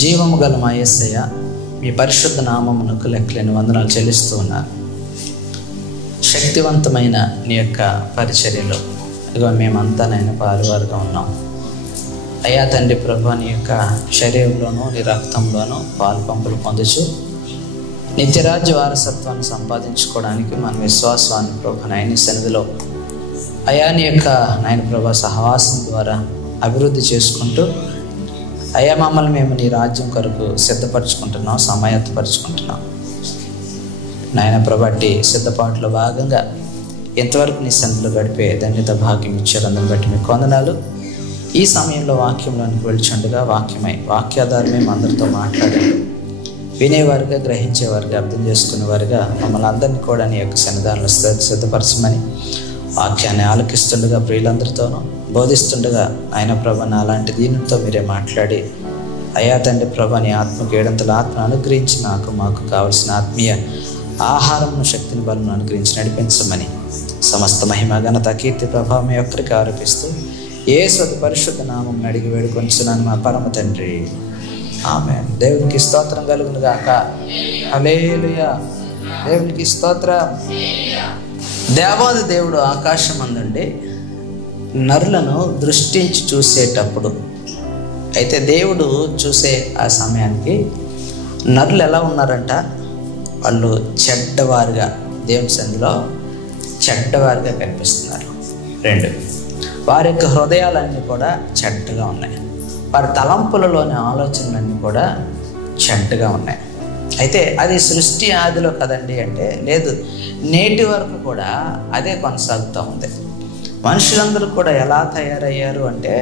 జీవము గల మా యేసయ్య, మీ పరిశుద్ధ నామమునకు లెక్కలేని వందనాలు చెల్లిస్తూ ఉన్నారు. శక్తివంతమైన నీ యొక్క పరిచర్యలో ఇదిగో మేమంతా నేను పాలువారుగా ఉన్నాం. అయ్యా తండ్రి ప్రభు, నీ యొక్క శరీరంలోనూ నీ రక్తంలోనూ పాలు పంపులు పొందుచు నిత్యరాజ్య వారసత్వాన్ని సంపాదించుకోవడానికి మన విశ్వాసాన్ని ప్రభు నాయన సన్నిధిలో అయా నీ యొక్క నాయన ప్రభు సహవాసం ద్వారా అభివృద్ధి చేసుకుంటూ అయ్యా మమ్మల్ని మేము నీ రాజ్యం కొరకు సిద్ధపరచుకుంటున్నాం, సమాయత్తపరుచుకుంటున్నాం. నాయన ప్రభట్టి సిద్ధపాటులో భాగంగా ఎంతవరకు నీ సన్నిధిలో గడిపే ధన్యత భాగ్యం ఇచ్చారు. అందుని బట్టి మీకు వందనాలు. ఈ సమయంలో వాక్యంలోనికి వెళ్చుండగా వాక్యాధారమే అందరితో మాట్లాడండి. వినేవారుగా, గ్రహించేవారుగా, అర్థం చేసుకునేవారుగా మమ్మల్ని అందరినీ కూడా నీ యొక్క సన్నిధానంలో సిద్ధపరచమని వాక్యాన్ని ఆలకిస్తుండగా ప్రియులందరితోనూ బోధిస్తుండగా ఆయన ప్రభ అలాంటి దీనితో మీరే మాట్లాడి అయ్యా తండ్రి ప్రభ నీ ఆత్మకు ఏడంతల ఆత్మ అనుగ్రహించి మాకు కావలసిన ఆత్మీయ ఆహారంను, శక్తిని, బలం అనుగ్రహించి నడిపించమని సమస్త మహిమ ఘనత కీర్తి ప్రభావం ఒక్కరికి ఆరోపిస్తూ యేసు పరిశుద్ధ నామం అడిగి వేడుకొంచున్నాను మా పరమ తండ్రి, ఆమేన్. దేవునికి స్తోత్రం కలుగును గాక. హల్లెలూయా. దేవునికి స్తోత్రం. దేవాది దేవుడు ఆకాశం అందుండి నరులను దృష్టించి చూసేటప్పుడు, అయితే దేవుడు చూసే ఆ సమయానికి నరులు ఎలా ఉన్నారంట? వాళ్ళు చెడ్డవారుగా, దేవుని సన్నిధిలో చెడ్డవారుగా కనిపిస్తున్నారు. 2, వారి యొక్క హృదయాలన్నీ కూడా చెడ్డగా ఉన్నాయి. వారి తలంపులలోని ఆలోచనలన్నీ కూడా చెడ్డగా ఉన్నాయి. అయితే అది సృష్టి ఆదిలో కదండి అంటే లేదు, నేటి వరకు కూడా అదే కొనసాగుతూ ఉంది. మనుషులందరూ కూడా ఎలా తయారయ్యారు అంటే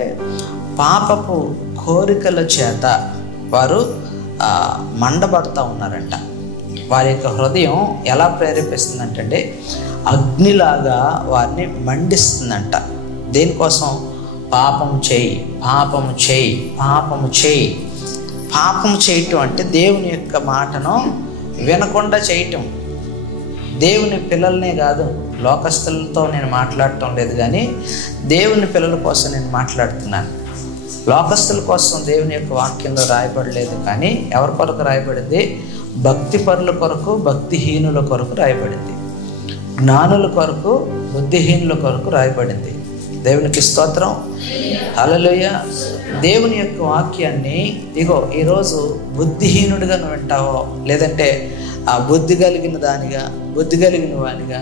పాపపు కోరికల చేత వారు మండబడుతూ ఉన్నారంట. వారి యొక్క హృదయం ఎలా ప్రేరేపిస్తుందంటే అగ్నిలాగా వారిని మండిస్తుందంట. దేనికోసం? పాపము చేయి, పాపము చేయి, పాపము చేయి. పాపము చేయటం అంటే దేవుని యొక్క మాటను వినకుండా చేయటం. దేవుని పిల్లలనే కాదు, లోకస్తులతో నేను మాట్లాడటం లేదు, కానీ దేవుని పిల్లల కోసం నేను మాట్లాడుతున్నాను. లోకస్తుల కోసం దేవుని యొక్క వాక్యంలో రాయబడలేదు, కానీ ఎవరి కొరకు రాయబడింది? భక్తిపరుల కొరకు, భక్తిహీనుల కొరకు రాయబడింది. జ్ఞానుల కొరకు, బుద్ధిహీనుల కొరకు రాయబడింది. దేవునికి స్తోత్రం. హల్లెలూయా. దేవుని యొక్క వాక్యాన్ని ఇగో ఈరోజు బుద్ధిహీనుడిగా నువ్వు వింటావో, లేదంటే ఆ బుద్ధి కలిగిన దానిగా, బుద్ధి కలిగిన వానిగా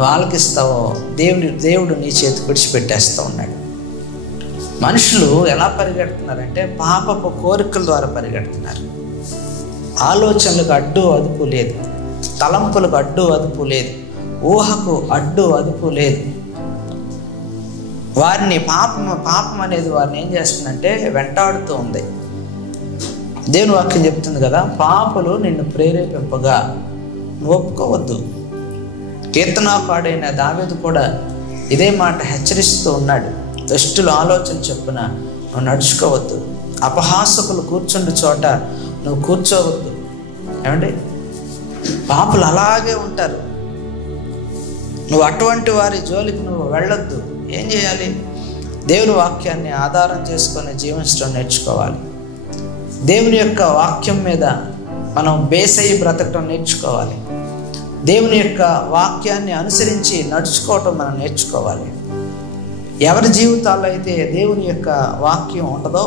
వాళ్ళకిస్తావో దేవుడు నీ చేతి విడిచిపెట్టేస్తూ ఉన్నాడు. మనుషులు ఎలా పరిగెడుతున్నారంటే పాపపు కోరికల ద్వారా పరిగెడుతున్నారు. ఆలోచనలకు అడ్డు అదుపు లేదు, తలంపులకు అడ్డు అదుపు లేదు, ఊహకు అడ్డు అదుపు లేదు. వారిని పాపం అనేది వారిని ఏం చేస్తుందంటే వెంటాడుతూ ఉంది. దేవుని వాక్యం చెప్తుంది కదా, పాపులు నిన్ను ప్రేరేపింపగా నువ్వు ఒప్పుకోవద్దు. కీర్తనాకారుడైన దావీదు కూడా ఇదే మాట హెచ్చరిస్తూ ఉన్నాడు. దుష్టుల ఆలోచన చొప్పున నువ్వు నడుచుకోవద్దు, అపహాసకులు కూర్చుండు చోట నువ్వు కూర్చోవద్దు. ఏమండి, పాపులు అలాగే ఉంటారు. నువ్వు అటువంటి వారి జోలికి నువ్వు వెళ్ళొద్దు. ఏం చేయాలి? దేవుని వాక్యాన్ని ఆధారం చేసుకొని జీవించడం నేర్చుకోవాలి. దేవుని యొక్క వాక్యం మీద మనం బేస్ అయ్యి బ్రతకడం నేర్చుకోవాలి. దేవుని యొక్క వాక్యాన్ని అనుసరించి నడుచుకోవటం మనం నేర్చుకోవాలి. ఎవరి జీవితాల్లో అయితే దేవుని యొక్క వాక్యం ఉండదో,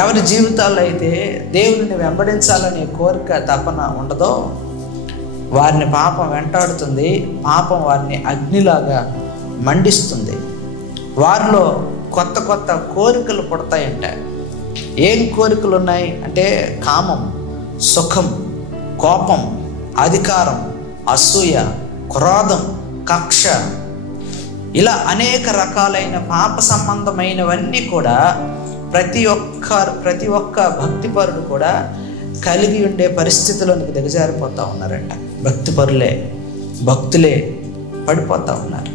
ఎవరి జీవితాల్లో అయితే దేవుని వెంబడించాలనే కోరిక, తపన ఉండదో, వారిని పాపం వెంటాడుతుంది. పాపం వారిని అగ్నిలాగా మండిస్తుంది. వారిలో కొత్త కొత్త కోరికలు పుడతాయంట. ఏం కోరికలు ఉన్నాయి అంటే కామం, సుఖం, కోపం, అధికారం, అసూయ, క్రోధం, కక్ష, ఇలా అనేక రకాలైన పాప సంబంధమైనవన్నీ కూడా ప్రతి ఒక్క భక్తిపరుడు కూడా కలిగి ఉండే పరిస్థితిలోనికి దిగజారిపోతూ ఉన్నారంట. భక్తులే పడిపోతూ ఉన్నారు.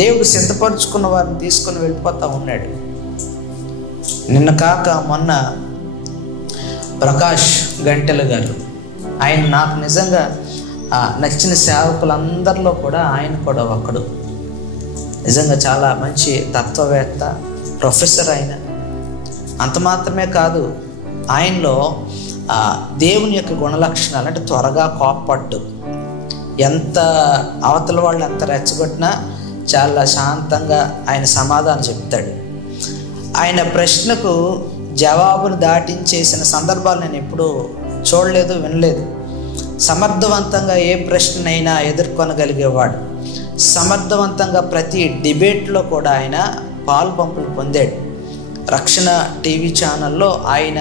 దేవుడు సిద్ధపరుచుకున్న వారిని తీసుకొని వెళ్ళిపోతూ ఉన్నాడు. నిన్న కాక మొన్న ప్రకాష్ గంటెల గారు, ఆయన నాకు నిజంగా నచ్చిన సేవకులందరిలో కూడా ఆయన కూడా ఒకడు. నిజంగా చాలా మంచి తత్వవేత్త, ప్రొఫెసర్. ఆయన అంత మాత్రమే కాదు, ఆయనలో దేవుని యొక్క గుణలక్షణాలు అంటే త్వరగా కోప్పట్టు, ఎంత అవతల వాళ్ళు ఎంత రెచ్చగొట్టినా చాలా శాంతంగా ఆయన సమాధానం చెప్తాడు. ఆయన ప్రశ్నకు జవాబును దాటించేసిన సందర్భాలు నేను ఎప్పుడూ చూడలేదు, వినలేదు. సమర్థవంతంగా ఏ ప్రశ్ననైనా ఎదుర్కొనగలిగేవాడు. సమర్థవంతంగా ప్రతి డిబేట్లో కూడా ఆయన పాలుపంపులు పొందాడు. రక్షణ టీవీ ఛానల్లో ఆయన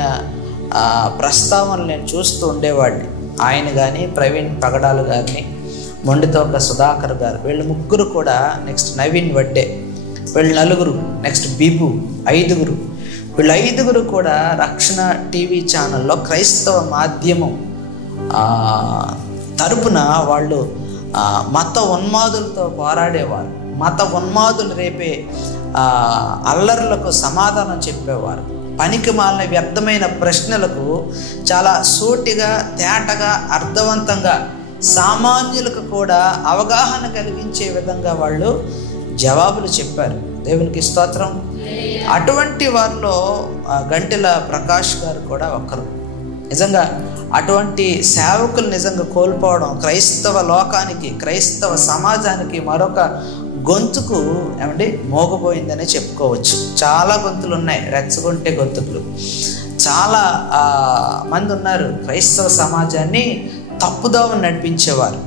ప్రస్తావనలు నేను చూస్తూ ఉండేవాడిని. ఆయన కానీ, ప్రవీణ్ పగడాలు గారిని, మొండితోక సుధాకర్ గారు, వీళ్ళు ముగ్గురు కూడా, నెక్స్ట్ నవీన్ వడ్డే, వీళ్ళు నలుగురు, నెక్స్ట్ బిబు, ఐదుగురు, వీళ్ళు ఐదుగురు కూడా రక్షణ టీవీ ఛానల్లో క్రైస్తవ మాధ్యమం తరపున వాళ్ళు మత ఉన్మాదులతో పోరాడేవారు. మత ఉన్మాదులు రేపే అల్లర్లకు సమాధానం చెప్పేవారు. పనికి మాలిన వ్యర్థమైన ప్రశ్నలకు చాలా సూటిగా, తేటగా, అర్థవంతంగా, సామాన్యులకు కూడా అవగాహన కలిగించే విధంగా వాళ్ళు జవాబులు చెప్పారు. దేవునికి స్తోత్రం. అటువంటి వారిలో గంటెల ప్రకాష్ గారు కూడా ఒకరు. నిజంగా అటువంటి సేవకులు నిజంగా కోల్పోవడం క్రైస్తవ లోకానికి, క్రైస్తవ సమాజానికి మరొక గొంతుకు మోగపోయిందనే చెప్పుకోవచ్చు. చాలా గొంతులు ఉన్నాయి, రెచ్చగొంటే గొంతుకులు చాలా మంది ఉన్నారు. క్రైస్తవ సమాజాన్ని తప్పుదోవ నడిపించేవారు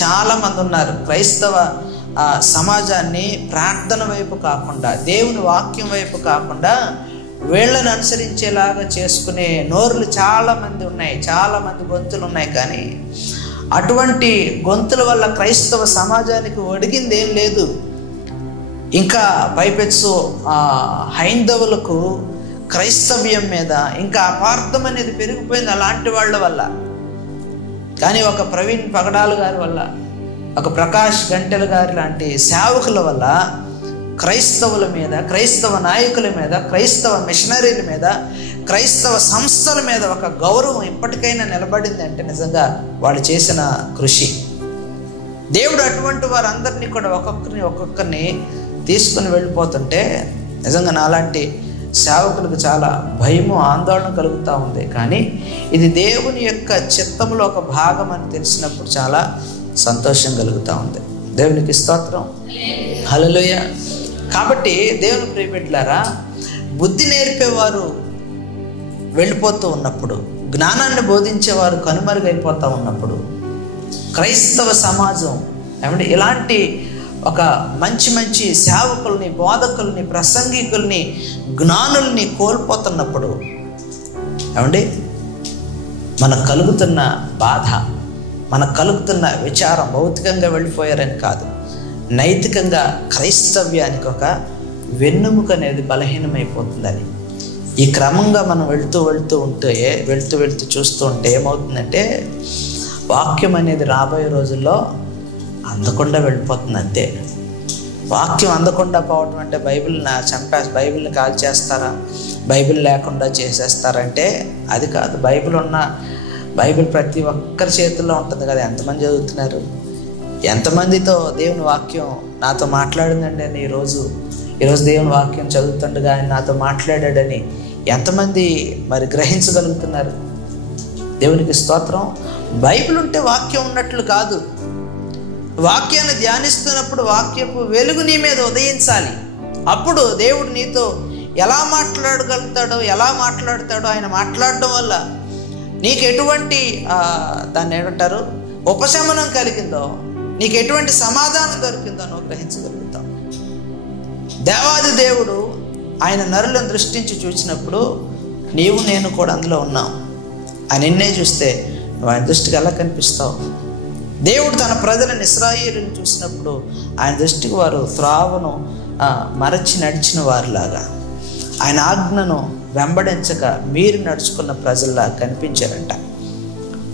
చాలామంది ఉన్నారు. క్రైస్తవ సమాజాన్ని ప్రార్థన వైపు కాకుండా, దేవుని వాక్యం వైపు కాకుండా వీళ్ళని అనుసరించేలాగా చేసుకునే నోరులు చాలామంది ఉన్నాయి, చాలామంది గొంతులు ఉన్నాయి. కానీ అటువంటి గొంతుల వల్ల క్రైస్తవ సమాజానికి ఒడిగింది ఏం లేదు. ఇంకా పైపెచ్చు హైందవులకు క్రైస్తవ్యం మీద ఇంకా అపార్థం అనేది పెరిగిపోయింది అలాంటి వాళ్ళ వల్ల. కానీ ఒక ప్రవీణ్ పగడాలు గారి వల్ల, ఒక ప్రకాష్ గంటెల గారి లాంటి సేవకుల వల్ల క్రైస్తవుల మీద, క్రైస్తవ నాయకుల మీద, క్రైస్తవ మిషనరీల మీద, క్రైస్తవ సంస్థల మీద ఒక గౌరవం ఇప్పటికైనా నిలబడింది అంటే నిజంగా వాళ్ళు చేసిన కృషి. దేవుడు అటువంటి వారందరినీ కూడా ఒక్కొక్కరిని తీసుకుని వెళ్ళిపోతుంటే నిజంగా నాలాంటి సేవకులకు చాలా భయము, ఆందోళన కలుగుతూ ఉంది. కానీ ఇది దేవుని యొక్క చిత్తంలో ఒక భాగం అని తెలిసినప్పుడు చాలా సంతోషం కలుగుతూ ఉంది. దేవునికి స్తోత్రం, హల్లెలూయ. కాబట్టి దేవుని ప్రియబిడ్డలారా, బుద్ధి నేర్పేవారు వెళ్ళిపోతూ ఉన్నప్పుడు, జ్ఞానాన్ని బోధించేవారు కనుమరుగైపోతూ ఉన్నప్పుడు, క్రైస్తవ సమాజం ఇలాంటి ఒక మంచి మంచి సేవకుల్ని, బోధకుల్ని, ప్రసంగికుల్ని, జ్ఞానుల్ని కోల్పోతున్నప్పుడు మనకు కలుగుతున్న బాధ, మనకు కలుగుతున్న విచారం భౌతికంగా వెళ్ళిపోయారని కాదు, నైతికంగా క్రైస్తవ్యానికి ఒక వెన్నెముక అనేది బలహీనమైపోతుందని. ఈ క్రమంగా మనం వెళ్తూ చూస్తూ ఉంటే ఏమవుతుందంటే వాక్యం అనేది రాబోయే రోజుల్లో అందకుండా వెళ్ళిపోతుంది. అంతే. వాక్యం అందకుండా పోవటం అంటే బైబిల్ని కాల్ చేస్తారా, బైబిల్ లేకుండా చేసేస్తారంటే అది కాదు. బైబిల్ ప్రతి ఒక్కరి చేతుల్లో ఉంటుంది కదా. ఎంతమంది చదువుతున్నారు? ఎంతమందితో దేవుని వాక్యం నాతో మాట్లాడిందండి అని ఈరోజు దేవుని వాక్యం చదువుతుండగా ఆయన నాతో మాట్లాడాడని ఎంతమంది మరి గ్రహించగలుగుతున్నారు? దేవునికి స్తోత్రం. బైబిల్ ఉంటే వాక్యం ఉన్నట్లు కాదు. వాక్యాన్ని ధ్యానిస్తున్నప్పుడు వాక్యపు వెలుగు నీ మీద ఉదయించాలి. అప్పుడు దేవుడు నీతో ఎలా మాట్లాడతాడో ఆయన మాట్లాడడం వల్ల నీకు ఎటువంటి దాన్ని ఏమంటారు ఉపశమనం కలిగిందో, నీకు ఎటువంటి సమాధానం దొరికిందో నువ్వు గ్రహించగలుగుతావు. దేవాది దేవుడు ఆయన నరులను దృష్టించి చూసినప్పుడు నీవు నేను కూడా అందులో ఉన్నాం. ఆయన నిన్నే చూస్తే నువ్వు ఆయన దృష్టికి ఎలా కనిపిస్తావు? దేవుడు తన ప్రజలను ఇశ్రాయేలుని చూసినప్పుడు ఆయన దృష్టికి వారు త్రావను మరచి నడిచిన వారిలాగా, ఆయన ఆజ్ఞను వెంబడించక మీరు నడుచుకున్న ప్రజల్లాగా కనిపించారంట.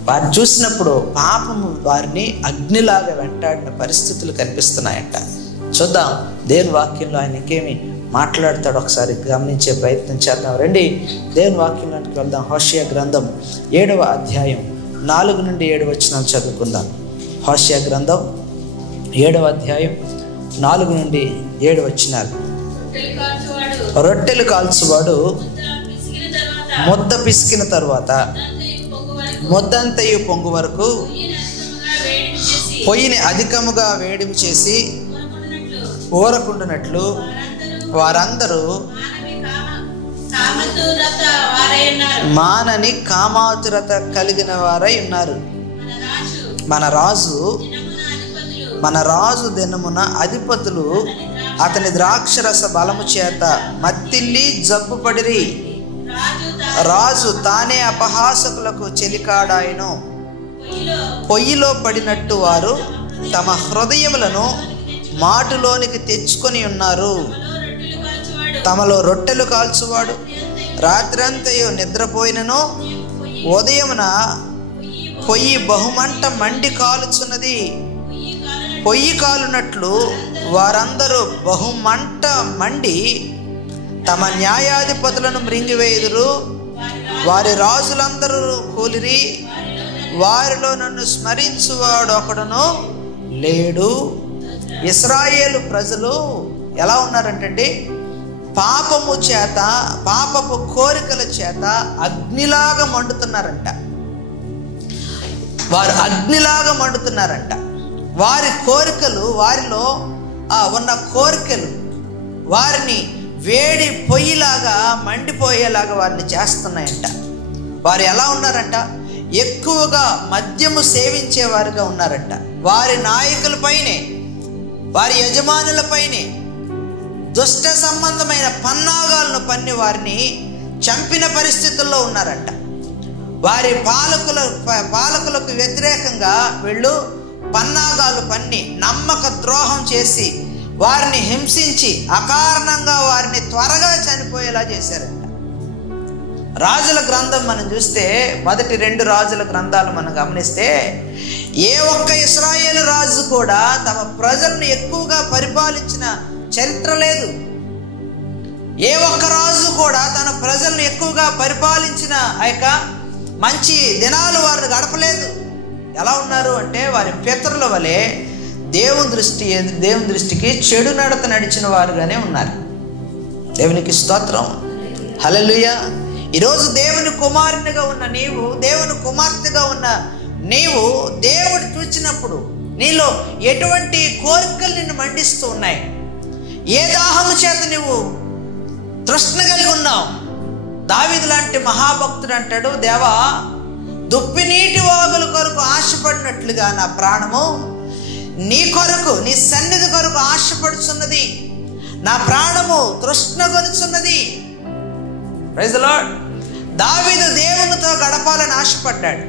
వారిని చూసినప్పుడు పాపము వారిని అగ్నిలాగా వెంటాడిన పరిస్థితులు కనిపిస్తున్నాయంట. చూద్దాం దేవుని వాక్యంలో ఆయన ఇంకేమి మాట్లాడతాడు ఒకసారి గమనించే ప్రయత్నం చేద్దాం. రండి దేవుని వాక్యంలోకి వెళ్దాం. హోషేయ గ్రంథం 7వ అధ్యాయం 4 నుండి 7 వచనాలు చదువుకుందాం. హోషేయ గ్రంథం 7వ అధ్యాయం 4 నుండి 7 వచనాలు. రొట్టెలు కాల్చువాడు ముద్ద పిసికిన తరువాత ముద్దంతయు పొంగు వరకు పొయ్యిని అధికముగా వేడిమి చేసి ఊరకుండునట్లు వారందరూ మానని కామాతురత కలిగిన వారై ఉన్నారు. మన రాజు దినమున అధిపతులు అతని ద్రాక్షరస బలము చేత మత్తిల్లి జబ్బుపడిరి. రాజు తానే అపహాసకులకు చెలికాడాయను. పొయ్యిలో పడినట్టు వారు తమ హృదయములను మాటులోనికి తెచ్చుకొని ఉన్నారు. తమలో రొట్టెలు కాల్చువాడు రాత్రంతయు నిద్రపోయినను ఉదయమున పొయ్యి బహుమంట మండి కాలుచున్నది. పొయ్యి కాలునట్లు వారందరూ బహుమంట మండి తమ న్యాయాధిపతులను మృంగివేయుదురు. వారి రాజులందరూ కూలిరి. వారిలో నన్ను స్మరించువాడు ఒకడును లేడు. ఇశ్రాయేలు ప్రజలు ఎలా ఉన్నారంటే పాపము చేత, పాపపు కోరికల చేత అగ్నిలాగా మండుతున్నారంట. వారు అగ్నిలాగా మండుతున్నారంట. వారి కోరికలు, వారిలో ఉన్న కోరికలు వారిని వేడి పొయ్యిలాగా మండిపోయేలాగా వారిని చేస్తున్నాయంట. వారు ఎలా ఉన్నారంట? ఎక్కువగా మద్యము సేవించేవారుగా ఉన్నారంట. వారి నాయకులపైనే, వారి యజమానులపైనే దుష్ట సంబంధమైన పన్నాగాలను పన్ని వారిని చంపిన పరిస్థితుల్లో ఉన్నారంట. వారి పాలకులకు వ్యతిరేకంగా వీళ్ళు పన్నాగాలు పన్ని నమ్మక ద్రోహం చేసి వారిని హింసించి అకారణంగా వారిని త్వరగా చనిపోయేలా చేశారంట. రాజుల గ్రంథం మనం చూస్తే, మొదటి 2 రాజుల గ్రంథాలు మనం గమనిస్తే, ఏ ఒక్క ఇశ్రాయేలు రాజు కూడా తమ ప్రజలను ఎక్కువగా పరిపాలించిన చరిత్ర లేదు. ఏ ఒక్క రాజు కూడా తన ప్రజలను ఎక్కువగా పరిపాలించిన ఆ యొక్క మంచి దినాలు వారిని గడపలేదు. ఎలా ఉన్నారు అంటే వారి పితరుల వలె దేవుని దృష్టికి చెడు నడత నడిచిన వారుగానే ఉన్నారు. దేవునికి స్తోత్రం, హల్లెలూయా. ఈరోజు దేవుని కుమారునిగా ఉన్న నీవు, దేవుని కుమార్తెగా ఉన్న నీవు దేవుడు చూచినప్పుడు నీలో ఎటువంటి కోరికలు నిన్ను మండిస్తూ ఉన్నాయి? ఏ దాహము చేత నువ్వు తృష్ణ కలిగి ఉన్నావు? దావీదు లాంటి మహాభక్తుడు అంటాడు, దేవా, దుప్పి నీటి వాగుల కొరకు ఆశపడినట్లుగా నా ప్రాణము నీ కొరకు, నీ సన్నిధి కొరకు ఆశపడుచున్నది. నా ప్రాణము తృష్ణ కొనుచున్నది. Praise the lord. దావీదు దేవునితో గడపాలని ఆశపడ్డాడు,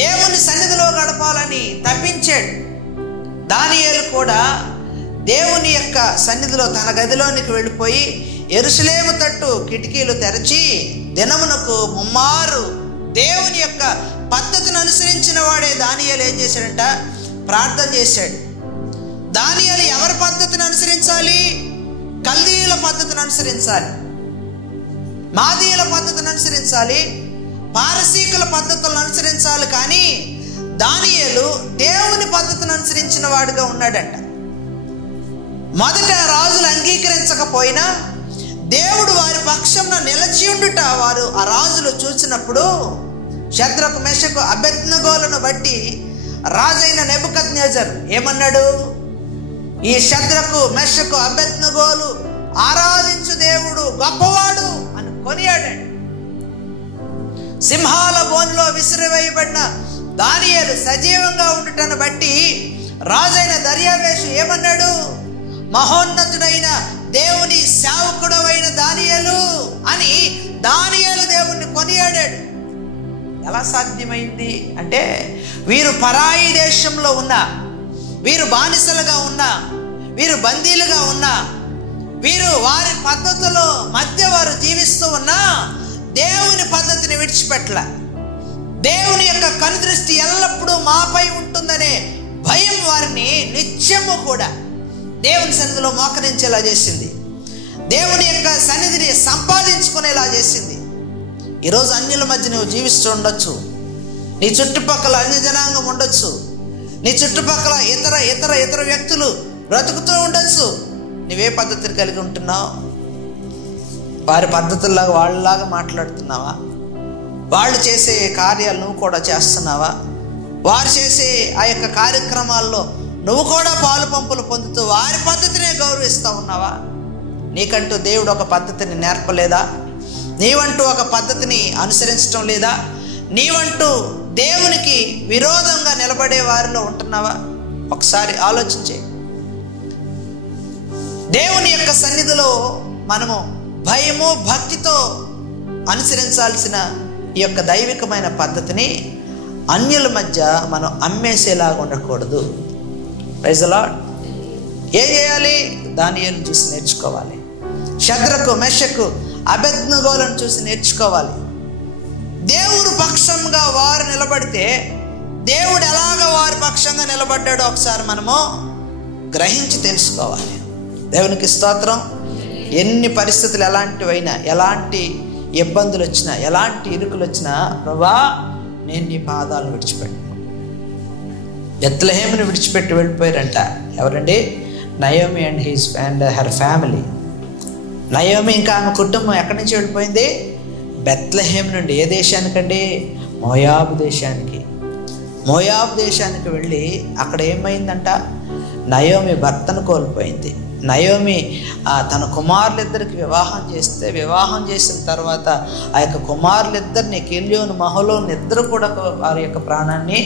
దేవుని సన్నిధిలో గడపాలని తప్పించాడు. దానియేలు కూడా దేవుని యొక్క సన్నిధిలో తన గదిలోనికి వెళ్ళిపోయి యెరూషలేము తట్టు కిటికీలు తెరచి దినమునకు ముమ్మారు దేవుని యొక్క పద్ధతిని అనుసరించిన వాడే దానియేలు ఏం చేశాడంట? ప్రార్థన చేశాడు. దానియేలు ఎవరి పద్ధతిని అనుసరించాలి? కల్దీయుల పద్ధతిని అనుసరించాలి, మాదీయుల పద్ధతిని అనుసరించాలి, పారసీకుల పద్ధతులను అనుసరించాలి. కానీ దానియేలు దేవుని పద్ధతిని అనుసరించిన వాడుగా ఉన్నాడంట. మొదట రాజులు అంగీకరించకపోయినా దేవుడు వారి పక్షంలో నిలిచి ఉండుట వారు ఆ రాజులు చూసినప్పుడు షద్రకు, మెషకు, అబేద్నెగోలను బట్టి రాజైన నెబుకద్నెజరు ఏమన్నాడు? ఈ షద్రకు, మెషకు, అబేద్నెగోలు ఆరాధించు దేవుడు గొప్పవాడు అని కొనియాడాడు. సింహాల బోనులో విసిరివేయబడిన దానియేలు సజీవంగా ఉండుటను బట్టి రాజైన దర్యావేషు ఏమన్నాడు? మహోన్నతుడైన దేవుని సేవకుడవైన దానియేలు అని దానియేలు దేవుణ్ణి కొనియాడాడు. ఎలా సాధ్యమైంది అంటే, వీరు పరాయి దేశంలో ఉన్నా, వీరు బానిసలుగా ఉన్నా, వీరు బందీలుగా ఉన్నా, వీరు వారి పద్ధతుల మధ్య వారు జీవిస్తూ ఉన్నా దేవుని పద్ధతిని విడిచిపెట్టల. దేవుని యొక్క కనుదృష్టి ఎల్లప్పుడూ మాపై ఉంటుందనే భయం వారిని నిత్యము కూడా దేవుని సన్నిధిలో మోకరించేలా చేసింది, దేవుని యొక్క సన్నిధిని సంపాదించుకునేలా చేసింది. ఈరోజు అన్యుల మధ్య నువ్వు జీవిస్తూ ఉండొచ్చు, నీ చుట్టుపక్కల అన్య జనాంగం ఉండొచ్చు, నీ చుట్టుపక్కల ఇతర వ్యక్తులు బ్రతుకుతూ ఉండొచ్చు. నువ్వే పద్ధతిని కలిగి ఉంటున్నావు? వారి పద్ధతుల్లాగా వాళ్ళలాగా మాట్లాడుతున్నావా? వాళ్ళు చేసే కార్యాలు నువ్వు కూడా చేస్తున్నావా? వారు చేసే ఆ యొక్క కార్యక్రమాల్లో నువ్వు కూడా పాలు పంపులు పొందుతూ వారి పద్ధతినే గౌరవిస్తూ ఉన్నావా? నీకంటూ దేవుడు ఒక పద్ధతిని నేర్పలేదా? నీవంటూ ఒక పద్ధతిని అనుసరించడం లేదా? నీవంటూ దేవునికి విరోధంగా నిలబడే వారిలో ఉంటున్నావా? ఒకసారి ఆలోచించే. దేవుని యొక్క సన్నిధిలో మనము భయము భక్తితో అనుసరించాల్సిన ఈ యొక్క దైవికమైన పద్ధతిని అన్యుల మధ్య మనం అమ్మేసేలాగా ఉండకూడదు. Praise the lord. ఏం చేయాలి? దానియేలును చూసి నేర్చుకోవాలి. షద్రకు మెషకు అబేద్నెగోలను చూసి నేర్చుకోవాలి. దేవుడు పక్షంగా వారు నిలబడితే దేవుడు ఎలాగ వారి పక్షంగా నిలబడ్డాడో ఒకసారి మనము గ్రహించి తెలుసుకోవాలి. దేవునికి స్తోత్రం. ఎన్ని పరిస్థితులు ఎలాంటివైనా, ఎలాంటి ఇబ్బందులు వచ్చినా, ఎలాంటి ఇరుకులు వచ్చినా, ప్రభువా నేను నీ పాదాలను విడిచిపెట్టాను. బెత్లెహేమును విడిచిపెట్టి వెళ్ళిపోయారంట. ఎవరండి? Naomi and her family. Naomi ఇంకా ఆమె కుటుంబం ఎక్కడి నుంచి వెళ్ళిపోయింది? బెత్లెహేము నుండి. ఏ దేశానికండి? మోయాబు దేశానికి. మోయాబు దేశానికి వెళ్ళి అక్కడ ఏమైందంట? నయోమి భర్తను కోల్పోయింది. నయోమి తన కుమారులిద్దరికి వివాహం చేసిన తర్వాత ఆ యొక్క కుమారులిద్దరిని, కిల్యోను మహలోను ఇద్దరు కూడా వారి యొక్క ప్రాణాన్ని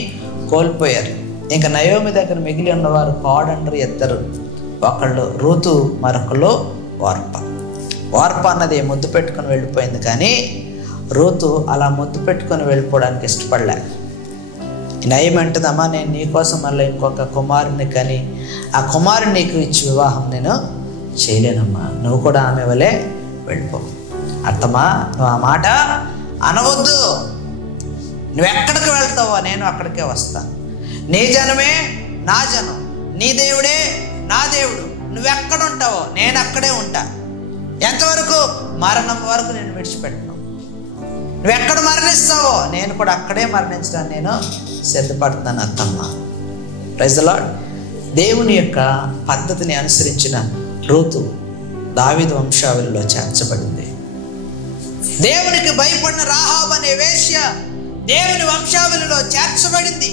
కోల్పోయారు. ఇంకా నయోమి దగ్గర మిగిలి ఉన్నవారు కోడండ్రు ఇద్దరు. ఒకళ్ళు రూతు, మరొకళ్ళు ఓర్ప. ఓర్ప అన్నది ముద్దు పెట్టుకొని వెళ్ళిపోయింది, కానీ రూతు అలా ముద్దు పెట్టుకొని వెళ్ళిపోవడానికి ఇష్టపడలే. నయోమి అంటుందమ్మా, నేను నీకోసం మళ్ళీ ఇంకొక కుమారుని కానీ ఆ కుమారుని నీకు ఇచ్చి వివాహం నేను చేయలేనమ్మా, నువ్వు కూడా ఆమె వలే వెళ్ళిపో. అర్థమా? నువ్వు ఆ మాట అనవద్దు. నువ్వు ఎక్కడికి వెళ్తావో నేను అక్కడికే వస్తాను. నీ జనమే నా జనం, నీ దేవుడే నా దేవుడు. నువ్వెక్కడ ఉంటావో నేను అక్కడే ఉంటా. ఎంతవరకు? మరణం వరకు నేను విడిచిపెట్టను. నువ్వెక్కడ మరణిస్తావో నేను కూడా అక్కడే మరణించడానికి నేను సిద్ధపడుతున్నాను. అత్తమ్మ. Praise the lord. దేవుని యొక్క పద్ధతిని అనుసరించిన రూతు దావీదు వంశావళిలో చేర్చబడింది. దేవునికి భయపడిన రాహాబు అనే వేశ్య దేవుని వంశావళిలో చేర్చబడింది.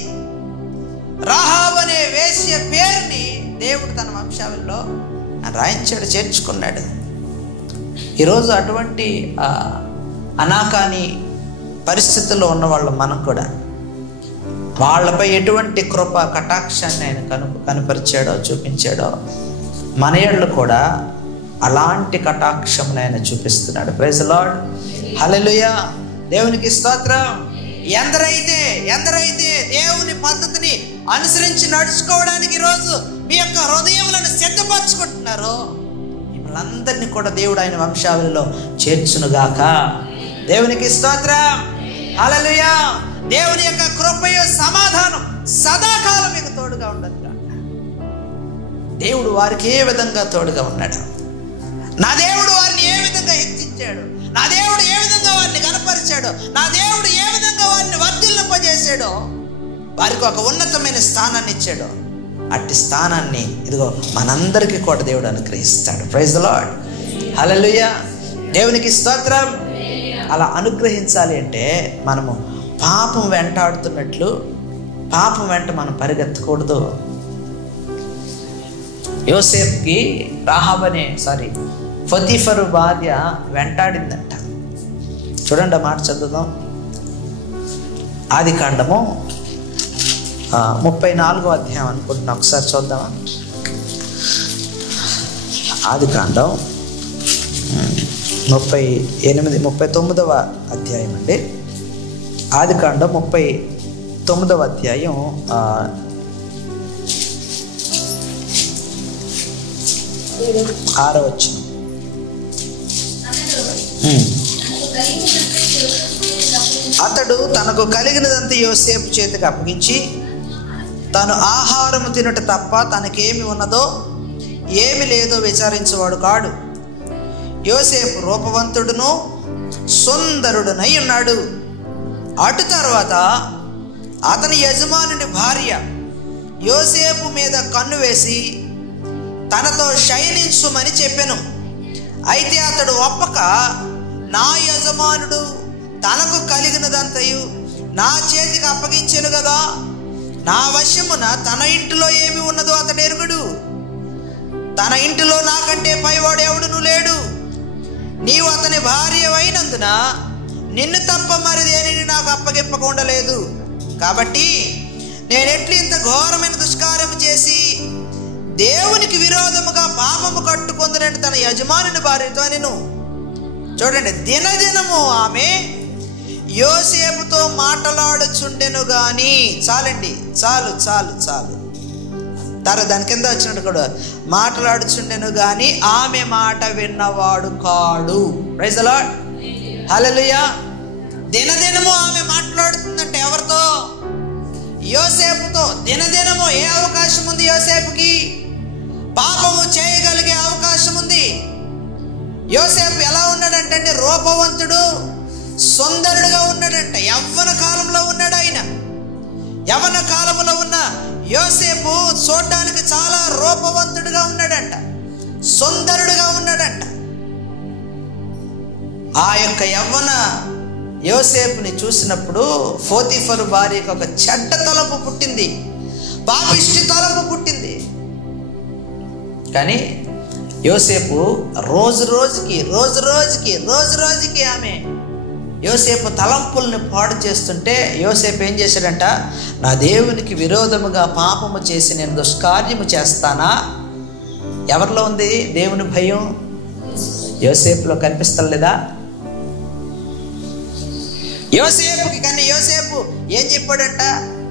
రాహాబు అనే వేశ్య పేరుని దేవుడు తన వంశావళిలో రాయించాడు, చేర్చుకున్నాడు. ఈరోజు అటువంటి అనాకాని పరిస్థితుల్లో ఉన్న వాళ్ళు మనం కూడా వాళ్ళపై ఎటువంటి కృప కటాక్షాన్ని ఆయన కనుపరిచాడో, చూపించాడో, మన ఏళ్ళు కూడా అలాంటి కటాక్షమును ఆయన చూపిస్తున్నాడు. Praise the Lord. హల్లెలూయా. దేవునికి స్తోత్రం. ఎందరైతే దేవుని పద్ధతిని అనుసరించి నడుచుకోవడానికి ఈరోజు మీ యొక్క హృదయములను సిద్ధపరచుకుంటున్నారో, మిమ్మల్ని కూడా దేవుడు ఆయన వంశావళిలో చేర్చునుగాక. దేవునికి స్తోత్రం. హల్లెలూయా. దేవుని యొక్క కృపయు సమాధానం సదాకాలం మీకు తోడుగా ఉండదు. దేవుడు వారికి ఏ విధంగా తోడుగా ఉన్నాడు? నా దేవుడు వారిని ఏ విధంగా హెచ్చించాడు? నా దేవుడు ఏ విధంగా వారిని కనపరిచాడు? నా దేవుడు ఏ విధంగా వారిని వర్ధిల్లింపజేశాడో, వారికి ఒక ఉన్నతమైన స్థానాన్ని ఇచ్చాడు. అట్టి స్థానాన్ని ఇదిగో మనందరికీ కూడా దేవుడు అనుగ్రహిస్తాడు. Praise the Lord. హల్లెలూయా. దేవునికి స్తోత్రం. అలా అనుగ్రహించాలి అంటే మనము పాపం వెంటాడుతున్నట్లు పాపం వెంట మనం పరిగెత్తకూడదు. యోసేపుకి పొతీఫరు భార్య వెంటాడిందంట. చూడండి, మాట చదువుదాం. ఆదికాండము 34వ అధ్యాయం అనుకుంటున్నా, ఒకసారి చూద్దామా? ఆదికాండం 39వ అధ్యాయం అండి. ఆదికాండం 39వ అధ్యాయం 6వ వచనం. అతడు తనకు కలిగినదంతా యోసేపు చేతికి అప్పగించి తాను ఆహారము తినట తప్ప తనకేమి ఉన్నదో ఏమి లేదో విచారించేవాడు కాడు. యోసేపు రూపవంతుడును సుందరుడునై ఉన్నాడు. అటు తర్వాత అతని యజమానుని భార్య యోసేపు మీద కన్ను వేసి తనతో శయనించుమని చెప్పెను. అయితే అతడు ఒప్పక, నా యజమానుడు తనకు కలిగినదంతయు నా చేతికి అప్పగించెను కదా, నా వశమున తన ఇంటిలో ఏమి ఉన్నదో అతడు ఎరుగుడు. తన ఇంటిలో నాకంటే పైవాడు ఎవడునూ లేడు. నీవు అతని భార్య అయినందున నిన్ను తప్ప మరి దేనిని నాకు అప్పగింపకుండా లేదు. కాబట్టి నేనెట్లు ఇంత ఘోరమైన దుష్కార్యము చేసి దేవునికి విరోధముగా పాపము కట్టుకొందునని తన యజమానుని భార్యతో నేను. చూడండి, దినదినము ఆమె యోసేపుతో మాట్లాడుచుండెను గాని, చాలండి, చాలు చాలు చాలు, దాని కింద వచ్చినట్టు కూడా మాట్లాడుచుండెను గాని ఆమె మాట విన్నవాడు కాడు. ప్రైజ్ ది లార్డ్, హల్లెలూయా. దినదినము ఆమె మాట్లాడుతుందంటే ఎవరితో? యోసేపుతో. దినదినము ఏ అవకాశం ఉంది యోసేపుకి? పాపము చేయగలిగే అవకాశం ఉంది. యోసేపు ఎలా ఉన్నాడంటే రూపవంతుడు, సుందరుడుగా ఉన్నాడంట. యవ్వన కాలంలో ఉన్నాడు ఆయన. యవ్వన కాలంలో ఉన్న యోసేపు చూడడానికి చాలా రూపవంతుడుగా ఉన్నాడంట, సుందరుడుగా ఉన్నాడంట. ఆ యొక్క యవ్వన యోసేపుని చూసినప్పుడు పోతీఫరు భార్యకు ఒక చెడ్డ తలంపు పుట్టింది, పాపిష్టి తలంపు పుట్టింది. కానీ యోసేపు రోజు రోజుకి ఆమె యోసేపు తలంపుల్ని పాడు చేస్తుంటే యోసేపు ఏం చేశాడంట? నా దేవునికి విరోధముగా పాపము చేసి నేను దుష్కార్యము చేస్తానా? ఎవరిలో ఉంది దేవుని భయం? యోసేపులో కనిపిస్తలేదా? యోసేపుకి. కానీ యోసేపు ఏం చెప్పాడంట?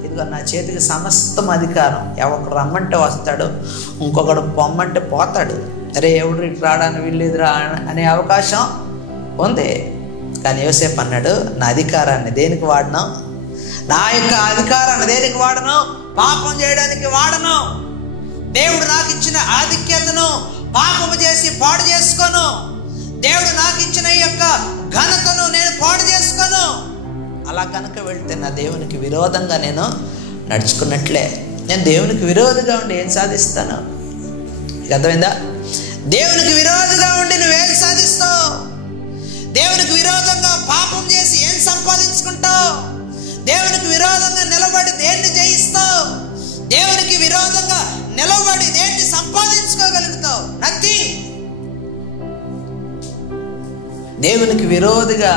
ఇదిగో నా చేతికి సమస్తం అధికారం. ఎవరు రమ్మంటే వస్తాడు, ఇంకొకడు పొమ్మంటే పోతాడు. అరే ఎవడు ఇటు రావడానికి వీల్లేదురా అనే అవకాశం ఉంది. కానీ యోసేపు అన్నాడు, నా అధికారాన్ని దేనికి వాడను? నా యొక్క అధికారాన్ని దేనికి వాడను? పాపం చేయడానికి వాడను. దేవుడు నాకు ఇచ్చిన ఆధిక్యతను పాపము చేసి పాడు చేసుకోను. దేవుడు నాకు ఇచ్చిన ఈ యొక్క ఘనతను నేను పాడు చేసుకోను. అలా కనుక వెళ్తే నా దేవునికి విరోధంగా నేను నడుచుకున్నట్లే. నేను దేవునికి విరోధిగా ఉండి ఏం సాధిస్తాను? అర్థమైందా? దేవునికి విరోధిగా ఉండి నువ్వేం సాధిస్తావు? దేవునికి విరోధంగా పాపం చేసి ఏం సంపాదించుకుంటావు? దేవునికి విరోధంగా నిలబడి దేన్ని జయిస్తావు? దేవునికి విరోధంగా నిలబడి దేన్ని సంపాదించుకోగలుగుతావు? నథింగ్. దేవునికి విరోధిగా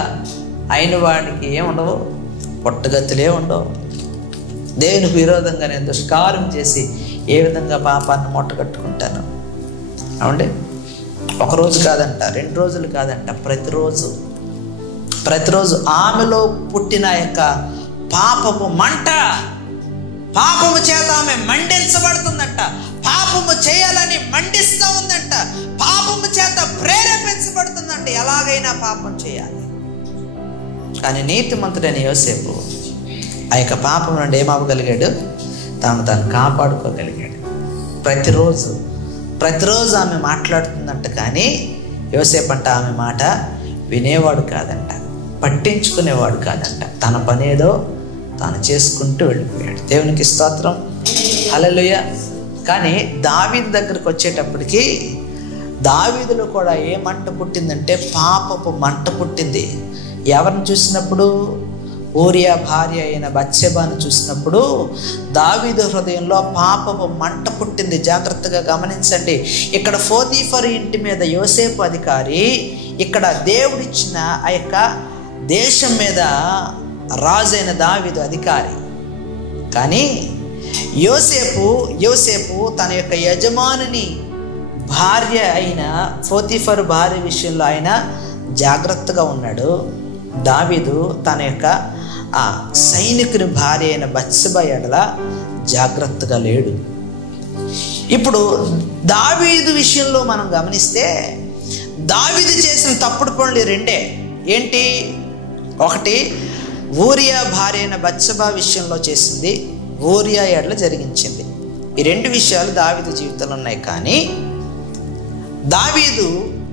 అయిన వాడికి ఏముండవు, పొట్టగత్తులే ఉండవు. దేవునికి విరోధంగా నేను దుష్కారం చేసి ఏ విధంగా పాపాన్ని మూటగట్టుకుంటాను? అవునండి, ఒకరోజు కాదంట, 2 రోజులు కాదంట, ప్రతిరోజు ఆమెలో పుట్టిన యొక్క పాపము మంట, పాపము చేత ఆమె మండించబడుతుందంట. పాపము చేయాలని మండిస్తూ ఉందంట. పాపము చేత ప్రేరేపించబడుతుందంట. ఎలాగైనా పాపం చేయాలి. కానీ నీతిమంతుడైన యోసేపు ఆ యొక్క పాపం నుండి ఏమవ్వగలిగాడు? తాను కాపాడుకోగలిగాడు. ప్రతిరోజు ఆమె మాట్లాడుతుందంట. కానీ యోసేపు అంట ఆమె మాట వినేవాడు కాదంట, పట్టించుకునేవాడు కాదంట. తన పనేదో తాను చేసుకుంటూ వెళ్ళిపోయాడు. దేవునికి స్తోత్రం, హల్లెలూయా. కానీ దావీదు దగ్గరికి వచ్చేటప్పటికి దావీదులో కూడా ఏ మంట పుట్టిందంటే పాపపు మంట పుట్టింది. ఎవరిని చూసినప్పుడు? ఊరియా భార్య అయిన బత్షెబాను చూసినప్పుడు దావీదు హృదయంలో పాపపు మంట పుట్టింది. జాగ్రత్తగా గమనించండి. ఇక్కడ పోతీఫరు ఇంటి మీద యోసేపు అధికారి, ఇక్కడ దేవుడిచ్చిన ఆ యొక్క దేశం మీద రాజైన దావీదు అధికారి. కానీ యోసేపు తన యొక్క యజమానుని భార్య అయిన పోతీఫరు భార్య విషయంలో ఆయన జాగ్రత్తగా ఉన్నాడు. దావీదు తన యొక్క ఆ సైనికుని భార్య అయిన బత్షెబా ఎడల జాగ్రత్తగా లేడు. ఇప్పుడు దావీదు విషయంలో మనం గమనిస్తే దావీదు చేసిన తప్పుడు పనులు 2. ఏంటి? ఒకటి, ఊరియా భార్య అయిన బత్షెబా విషయంలో చేసింది, ఊరియా ఎడల జరిగించింది. ఈ 2 విషయాలు దావీదు జీవితంలో ఉన్నాయి. కానీ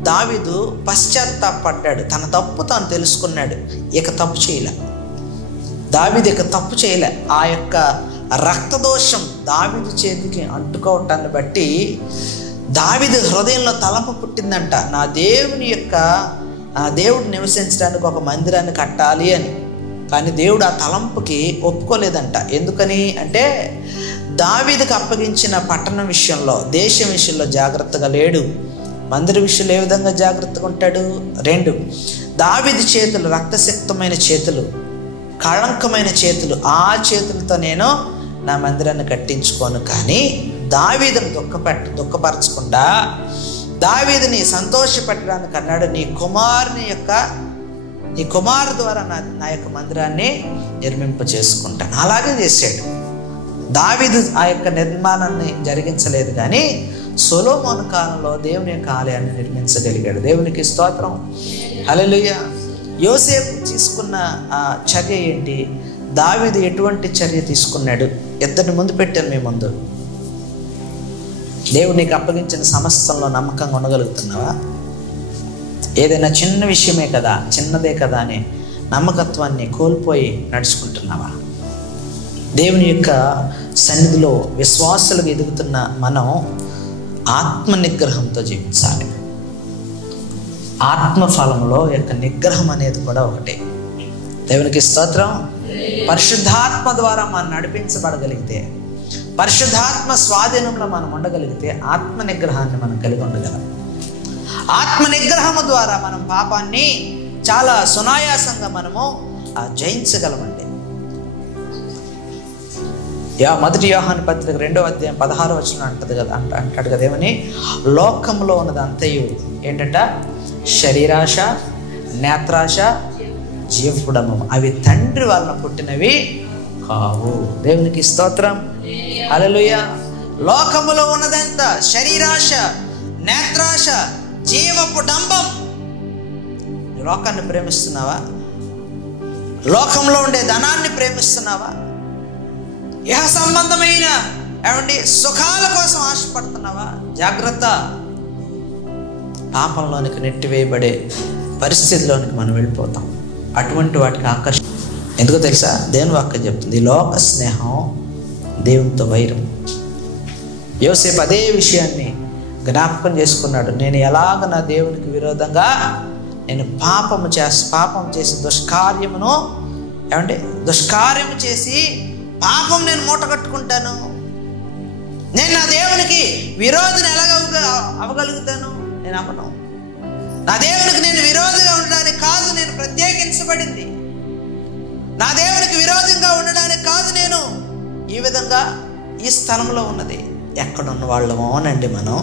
దావీదు పశ్చాత్తాపడ్డాడు. తన తప్పు తాను తెలుసుకున్నాడు. ఇక తప్పు చేయలే. దావీదు ఇక తప్పు చేయలే. ఆ యొక్క రక్తదోషం దావీదు చేతికి అంటుకోవటాన్ని బట్టి దావీదు హృదయంలో తలంపు పుట్టిందంట, నా దేవుడు నివసించడానికి ఒక మందిరాన్ని కట్టాలి అని. కానీ దేవుడు ఆ తలంపుకి ఒప్పుకోలేదంట. ఎందుకని అంటే దావీదుకు అప్పగించిన పట్టణం విషయంలో, దేశం విషయంలో జాగ్రత్తగా లేడు. మందిర విషయంలో ఏ విధంగా జాగ్రత్తగా ఉంటాడు? 2, దావీదు చేతులు రక్తసిక్తమైన చేతులు, కళంకమైన చేతులు, ఆ చేతులతో నేను నా మందిరాన్ని కట్టించుకోను. కానీ దావీదును దుఃఖపరచకుండా దావీదుని సంతోషపెట్టడానికి అన్నాడు, నీ కుమారు ద్వారా నా యొక్క మందిరాన్ని నిర్మింప చేసుకుంటాను. అలాగే చేశాడు. దావీదు ఆ యొక్క నిర్మాణాన్ని జరిగించలేదు, కానీ సొలొమోను కాలంలో దేవుని యొక్క ఆలయాన్ని నిర్మించగలిగాడు. దేవునికి స్తోత్రం, హల్లెలూయా. యోసేపు తీసుకున్న ఆ చర్య ఏంటి? దావీదు ఎటువంటి చర్య తీసుకున్నాడు? ఇద్దరిని ముందు పెట్టాను మీ ముందు. దేవుడు నీకు అప్పగించిన సమస్యల్లో నమ్మకంగా ఉండగలుగుతున్నావా? ఏదైనా చిన్న విషయమే కదా, చిన్నదే కదా అని నమ్మకత్వాన్ని కోల్పోయి నడుచుకుంటున్నావా? దేవుని యొక్క సన్నిధిలో విశ్వాసులుగా ఎదుగుతున్న మనం ఆత్మ నిగ్రహంతో జీవించాలి. ఆత్మఫలంలో యొక్క నిగ్రహం అనేది కూడా ఒకటే. దేవునికి స్తోత్రం. పరిశుద్ధాత్మ ద్వారా మనం నడిపించబడగలిగితే, పరిశుద్ధాత్మ స్వాధీనంలో మనం ఉండగలిగితే ఆత్మ నిగ్రహాన్ని మనం కలిగి ఉండగలం. ఆత్మ నిగ్రహము ద్వారా మనం పాపాన్ని చాలా సునాయాసంగా మనము జయించగలమండి. మొదటి యోహాను పత్రిక 2వ అధ్యాయం 16వ వచనం అంటాడు కదా, ఏమని? లోకంలో ఉన్నది అంతయు ఏంటంట? శరీరాశ, నేత్రాశ, జీవపుడము, అవి తండ్రి వలన పుట్టినవి కావు. దేవునికి స్తోత్రం, హల్లెలూయా. లోకములో ఉన్నదంత శరీరాశ, నేత్రాశ, జీవపు డంబం. లోకాన్ని ప్రేమిస్తున్నావా? లోకంలో ఉండే ధనాన్ని ప్రేమిస్తున్నావా? ఇహ సంబంధమైన సుఖాల కోసం ఆశపడుతున్నావా? జాగ్రత్త. పాపంలోనికి నెట్టివేయబడే పరిస్థితిలోనికి మనం వెళ్ళిపోతాం. అటువంటి వాటికి ఆకర్షణ. ఎందుకో తెలుసా? దేవుని వాక్యం చెప్తుంది, లోక స్నేహం దేవునితో వైరం. యోసేపు అదే విషయాన్ని జ్ఞాపకం చేసుకున్నాడు. నేను ఎలాగ నా దేవునికి విరోధంగా నేను పాపం చేసి దుష్కార్యము చేసి పాపం నేను మూట కట్టుకుంటాను. నేను నా దేవునికి విరోధిని ఎలాగ అవ్వగలుగుతాను? నేను అమ్మను. నా దేవునికి నేను విరోధిగా ఉండడానికి కాదు నేను ప్రత్యేకించబడింది. నా దేవునికి విరోధంగా ఉండడానికి కాదు నేను ఈ విధంగా ఈ స్థలంలో ఉన్నది. ఎక్కడున్న వాళ్ళమోనండి మనం,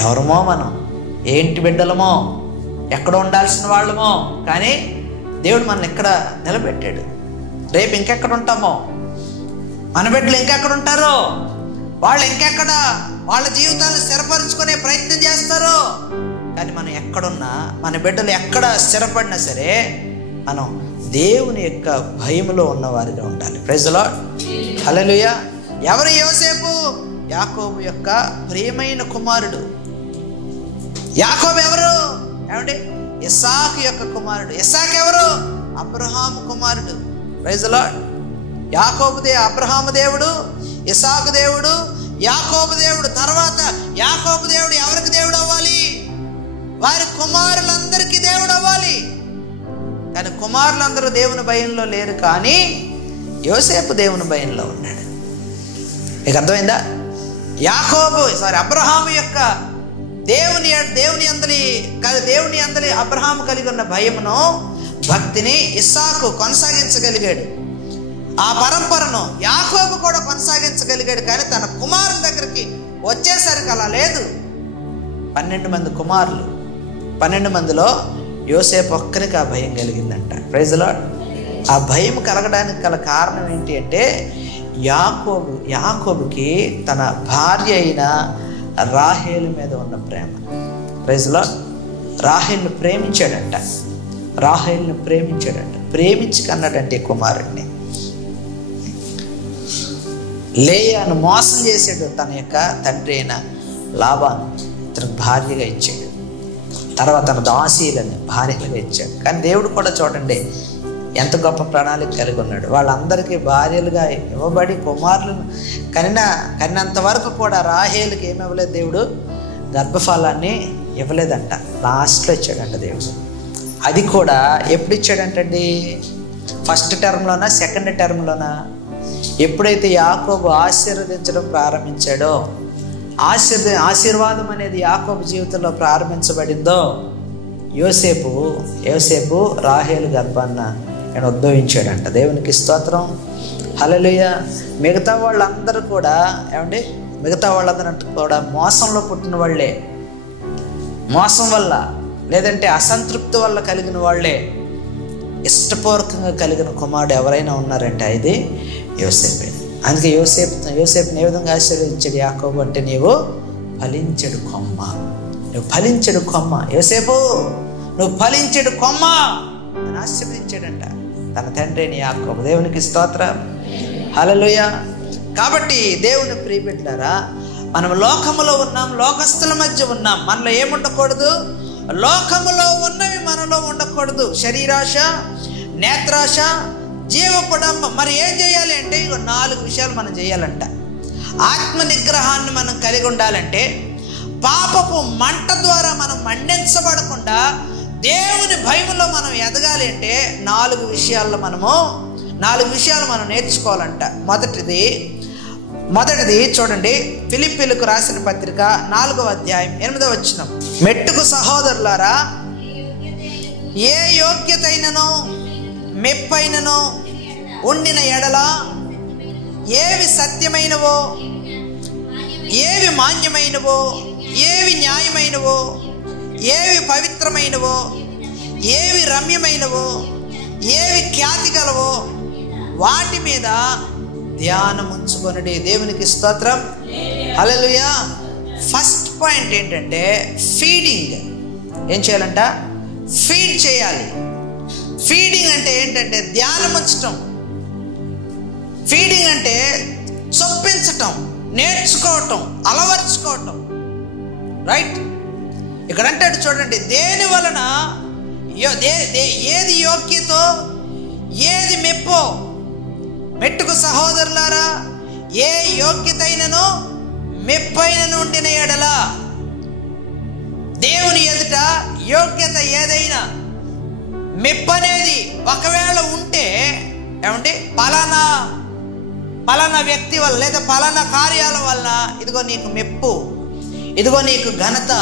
ఎవరమో మనం, ఏంటి బిడ్డలమో, ఎక్కడ ఉండాల్సిన వాళ్ళమో, కానీ దేవుడు మనల్ని ఎక్కడ నిలబెట్టాడు. రేపు ఇంకెక్కడ ఉంటామో, మన బిడ్డలు ఇంకెక్కడ ఉంటారో, వాళ్ళు ఇంకెక్కడ వాళ్ళ జీవితాలను స్థిరపరచుకునే ప్రయత్నం చేస్తారో. కానీ మనం ఎక్కడున్నా, మన బిడ్డలు ఎక్కడ స్థిరపడినా సరే మనం దేవుని యొక్క భయములో ఉన్నవారిగా ఉండాలి. ప్రైజ్ ది లార్డ్, హల్లెలూయా. ఎవరు యోసేపు? యాకోబు యొక్క ప్రియమైన కుమారుడు. యాకోబు ఎవరు? ఇస్సాకు యొక్క కుమారుడు. ఇస్సాకు ఎవరు? అబ్రహాము కుమారుడు. Praise the lord. అబ్రహాము దేవుడు, ఇస్సాకు దేవుడు, యాకోబు దేవుడు. తర్వాత యాకోబు దేవుడు ఎవరికి దేవుడు అవ్వాలి? వారి కుమారులందరికీ దేవుడు అవ్వాలి. కానీ కుమారులందరూ దేవుని భయంలో లేరు, కానీ యోసేపు దేవుని భయంలో ఉన్నాడు. మీకు అర్థమైందా? అబ్రహాము యొక్క దేవుని అందలి అబ్రహాము కలిగి ఉన్న భయమును, భక్తిని ఇస్సాకు కొనసాగించగలిగాడు. ఆ పరంపరను యాకోబు కూడా కొనసాగించగలిగాడు. కానీ తన కుమారుల దగ్గరికి వచ్చేసరికి అలా లేదు. 12 మంది కుమారులు, 12 మందిలో యోసేపు ఒక్కరికి ఆ భయం కలిగిందంట. Praise the lord. ఆ భయం కలగడానికి గల కారణం ఏంటి అంటే యాకోబుకి తన భార్య అయిన రాహేలు మీద ఉన్న ప్రేమ. Praise the Lord. రాహేలును ప్రేమించాడంట. ప్రేమించి కన్నాడంటే కుమారుడిని. లేయాను మోసం చేసాడు. తన యొక్క తండ్రి అయిన లాబాను తనకు భార్యగా ఇచ్చాడు. తర్వాత తన దాసీలను భార్యలుగా ఇచ్చాడు. కానీ దేవుడు కూడా చూడండి ఎంత గొప్ప ప్రణాళిక కలిగి ఉన్నాడు. వాళ్ళందరికీ భార్యలుగా ఇవ్వబడి కుమారులను కనినంత వరకు కూడా రాహేలుకి ఏమి ఇవ్వలేదు దేవుడు? గర్భఫలాన్ని ఇవ్వలేదంట, లాస్ట్లో ఇచ్చాడంట దేవుడు. అది కూడా ఎప్పుడు ఇచ్చాడంటండి? First టర్మ్లోనా second టర్మ్లోనా? ఎప్పుడైతే యాకోబు ఆశీర్వదించడం ప్రారంభించాడో, ఆశీర్వాదం అనేది యాకోబు జీవితంలో ప్రారంభించబడిందో, యోసేపు రాహేలు గర్భాన్న ఆయన ఉద్భవించాడంట. దేవునికి స్తోత్రం, హల్లెలూయా. మిగతా వాళ్ళందరూ కూడా మిగతా వాళ్ళందరూ కూడా మోసంలో పుట్టిన వాళ్ళే, మోసం వల్ల లేదంటే అసంతృప్తి వల్ల కలిగిన వాళ్ళే. ఇష్టపూర్వకంగా కలిగిన కుమారుడు ఎవరైనా ఉన్నారంటే ఇది యోసేపే. అందుకే యోసేపుని ఏ విధంగా ఆశీర్వదించాడు యాకోబు అంటే, నీవు ఫలించెడు కొమ్మ, నువ్వు ఫలించెడు కొమ్మ, యోసేపు నువ్వు ఫలించెడు కొమ్మ అని ఆశీర్వదించాడంట తన తండ్రి అయిన యాకోబు. దేవునికి స్తోత్రం, హల్లెలూయా. కాబట్టి దేవుని ప్రియబిడ్డలారా, మనం లోకములో ఉన్నాం, లోకస్తుల మధ్య ఉన్నాం. మనలో ఏముండకూడదు? లోకములో ఉన్నవి మనలో ఉండకూడదు. శరీరాశ, నేత్రాశ, జీవపడంబం. మరి ఏం చేయాలి అంటే 4 విషయాలు మనం చేయాలంట. ఆత్మ నిగ్రహాన్ని మనం కలిగి ఉండాలంటే, పాపపు మంట ద్వారా మనం మండించబడకుండా దేవుని భయములో మనం ఎదగాలి అంటే 4 విషయాలు మనం నేర్చుకోవాలంట. మొదటిది చూడండి, ఫిలిప్పీలకు రాసిన పత్రిక 4వ అధ్యాయం 8వ వచనం. మెట్టుకు సహోదరులారా, ఏ యోగ్యతైనను మెప్పైనను ఉండిన ఎడల, ఏవి సత్యమైనవో, ఏవి మాన్యమైనవో, ఏవి న్యాయమైనవో, ఏవి పవిత్రమైనవో, ఏవి రమ్యమైనవో, ఏవి ఖ్యాతి గలవో, వాటి మీద ధ్యానం ఉంచుకొనుడి. దేవునికి స్తోత్రం, హల్లెలూయా. ఫస్ట్ పాయింట్ ఏంటంటే ఫీడింగ్. ఏం చేయాలంట? ఫీడ్ చేయాలి. ఫీడింగ్ అంటే ఏంటంటే ధ్యానం ఉంచటం. ఫీడింగ్ అంటే చొప్పించటం, నేర్చుకోవటం, అలవర్చుకోవటం. రైట్? ఇక్కడ అంటాడు చూడండి, దేని వలన ఏది యోగ్యతో, ఏది మెప్పో. మెట్టుకు సహోదరులారా, ఏ యోగ్యతైనను మెప్పైనను ఉండిన ఎడల. దేవుని ఎదుట యోగ్యత ఏదైనా, మెప్పనేది ఒకవేళ ఉంటే పలానా వ్యక్తి వల్ల లేదా పలానా కార్యాల వల్ల ఇదిగో నీకు మెప్పు, ఇదిగో నీకు ఘనత,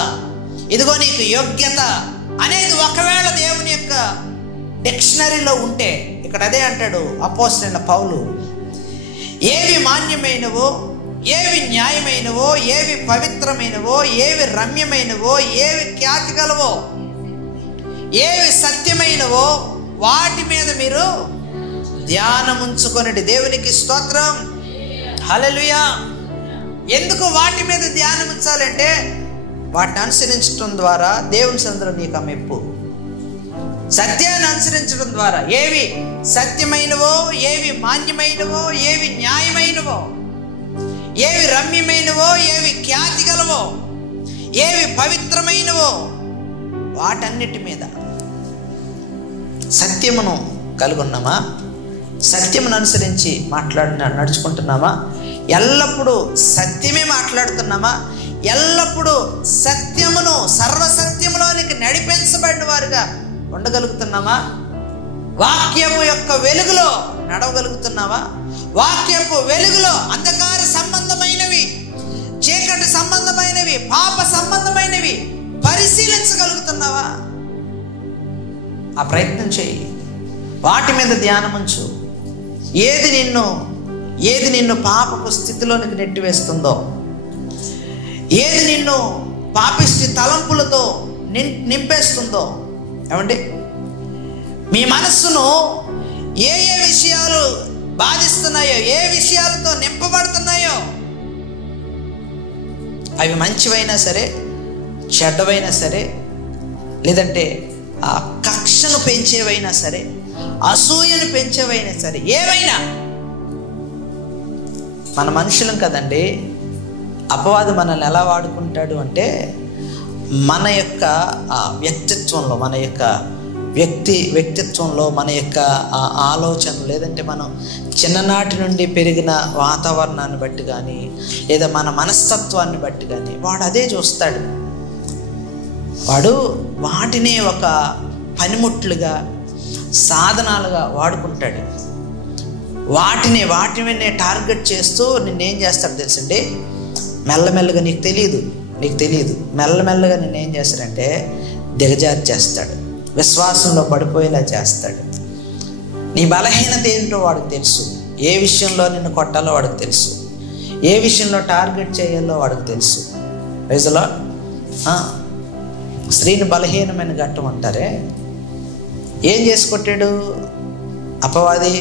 ఇదిగో నీకు యోగ్యత అనేది ఒకవేళ దేవుని యొక్క డిక్షనరీలో ఉంటే, ఇక్కడ అదే అంటాడు అపోస్తలుడైన పౌలు, ఏవి మాన్యమైనవో, ఏవి న్యాయమైనవో, ఏవి పవిత్రమైనవో, ఏవి రమ్యమైనవో, ఏవి ఖ్యాతి గలవో, ఏవి సత్యమైనవో వాటి మీద మీరు ధ్యానం ఉంచుకొనండి. దేవునికి స్తోత్రం, హల్లెలూయా. ఎందుకు వాటి మీద ధ్యానం ఉంచాలంటే, వాటిని అనుసరించడం ద్వారా దేవుని సన్నిధిలో నీకు ఆ మెప్పు. సత్యాన్ని అనుసరించడం ద్వారా ఏవి సత్యమైనవో, ఏవి మాన్యమైనవో, ఏవి న్యాయమైనవో, ఏవి రమ్యమైనవో, ఏవి ఖ్యాతి గలవో, ఏవి పవిత్రమైనవో, వాటన్నిటి మీద సత్యమును కలుగున్నామా? సత్యమును అనుసరించి నడుచుకుంటున్నామా? ఎల్లప్పుడూ సత్యమే మాట్లాడుతున్నామా? ఎల్లప్పుడూ సత్యమును, సర్వసత్యములోనికి నడిపించబడిన వారుగా ఉండగలుగుతున్నామా? వాక్యము యొక్క వెలుగులో నడవగలుగుతున్నావా? వాక్యపు వెలుగులో అంధకార సంబంధమైనవి, చీకటి సంబంధమైనవి, పాప సంబంధమైనవి పరిశీలించగలుగుతున్నావా? ఆ ప్రయత్నం చేయి. వాటి మీద ధ్యానం ఉంచు. ఏది నిన్ను పాపపు స్థితిలోనికి నెట్టివేస్తుందో, ఏది నిన్ను పాపిష్టి తలంపులతో నింపేస్తుందో, మీ మనస్సును ఏ విషయాలు బాధిస్తున్నాయో, ఏ విషయాలతో నింపబడుతున్నాయో, అవి మంచివైనా సరే, చెడ్డవైనా సరే, లేదంటే ఆ కక్షను పెంచేవైనా సరే, అసూయను పెంచేవైనా సరే, ఏవైనా. మన మనుషులం కదండి. అపవాది మనల్ని ఎలా వాడుకుంటాడు అంటే, మన యొక్క వ్యక్తిత్వంలో, మన యొక్క వ్యక్తిత్వంలో, మన యొక్క ఆలోచనలు, లేదంటే మనం చిన్ననాటి నుండి పెరిగిన వాతావరణాన్ని బట్టి కానీ, లేదా మన మనస్తత్వాన్ని బట్టి కానీ వాడు అదే చూస్తాడు. వాడు వాటిని ఒక పనిముట్లుగా, సాధనాలుగా వాడుకుంటాడు. వాటిని టార్గెట్ చేస్తూ నిన్నేం చేస్తాడు తెలుసండి? మెల్లమెల్లగా నీకు తెలియదు మెల్లమెల్లగా నిన్నేం చేస్తాడంటే దిగజారి చేస్తాడు, విశ్వాసంలో పడిపోయేలా చేస్తాడు. నీ బలహీనత ఏంటో వాడికి తెలుసు. ఏ విషయంలో నిన్ను కొట్టాలో వాడికి తెలుసు, ఏ విషయంలో టార్గెట్ చేయాలో వాడికి తెలుసు. రైజులో స్త్రీని బలహీనమైన ఘట్టం అంటారే. ఏం చేసి కొట్టాడు అపవాది?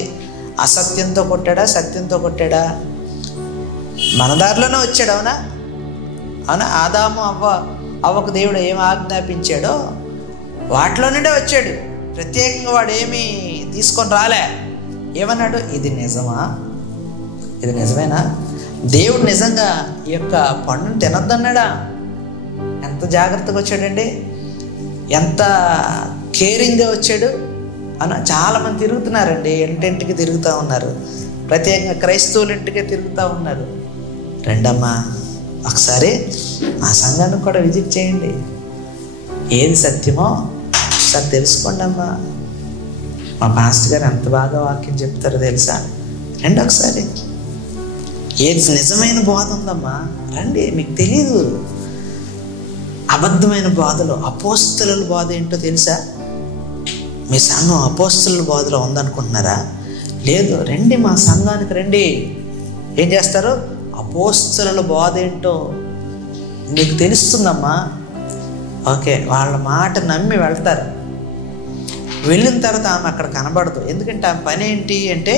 అసత్యంతో కొట్టాడా, సత్యంతో కొట్టాడా? మన దారిలోనే వచ్చాడు. అవునా? ఆదాము అవ్వకు దేవుడు ఏం ఆజ్ఞాపించాడో వాటిలో నుండే వచ్చాడు. ప్రత్యేకంగా వాడు ఏమీ తీసుకొని రాలే. ఏమన్నాడు? ఇది నిజమా? ఇది నిజమేనా? దేవుడు నిజంగా ఈ యొక్క పండును తినొద్దన్నాడా? ఎంత జాగ్రత్తగా వచ్చాడండి, ఎంత కేరింగ్గా వచ్చాడు. చాలామంది తిరుగుతున్నారండి, ఇంటింటికి తిరుగుతూ ఉన్నారు. ప్రత్యేకంగా క్రైస్తవుల ఇంటికే తిరుగుతూ ఉన్నారు. రండమ్మా, ఒకసారి మా సంఘాన్ని కూడా విజిట్ చేయండి. ఏది సత్యమో ఒకసారి తెలుసుకోండి అమ్మా. మా పాస్టర్ గారు ఎంత బాగా వాక్యం చెప్తారో తెలుసా? రండి ఒకసారి. ఏది నిజమైన బోధ ఉందమ్మా, రండి. మీకు తెలీదు అబద్ధమైన బోధలు. అపోస్తలుల బోధ ఏంటో తెలుసా? మీ సంఘం అపోస్తలుల బోధలో ఉందనుకుంటున్నారా? లేదు, రండి మా సంఘానికి రండి. ఏం చేస్తారు? అపోస్తలుల బోధ ఏంటో మీకు తెలుస్తుందమ్మా. ఓకే, వాళ్ళ మాట నమ్మి వెళ్తారు. వెళ్ళిన తర్వాత ఆమె అక్కడ కనబడదు. ఎందుకంటే ఆమె పని ఏంటి అంటే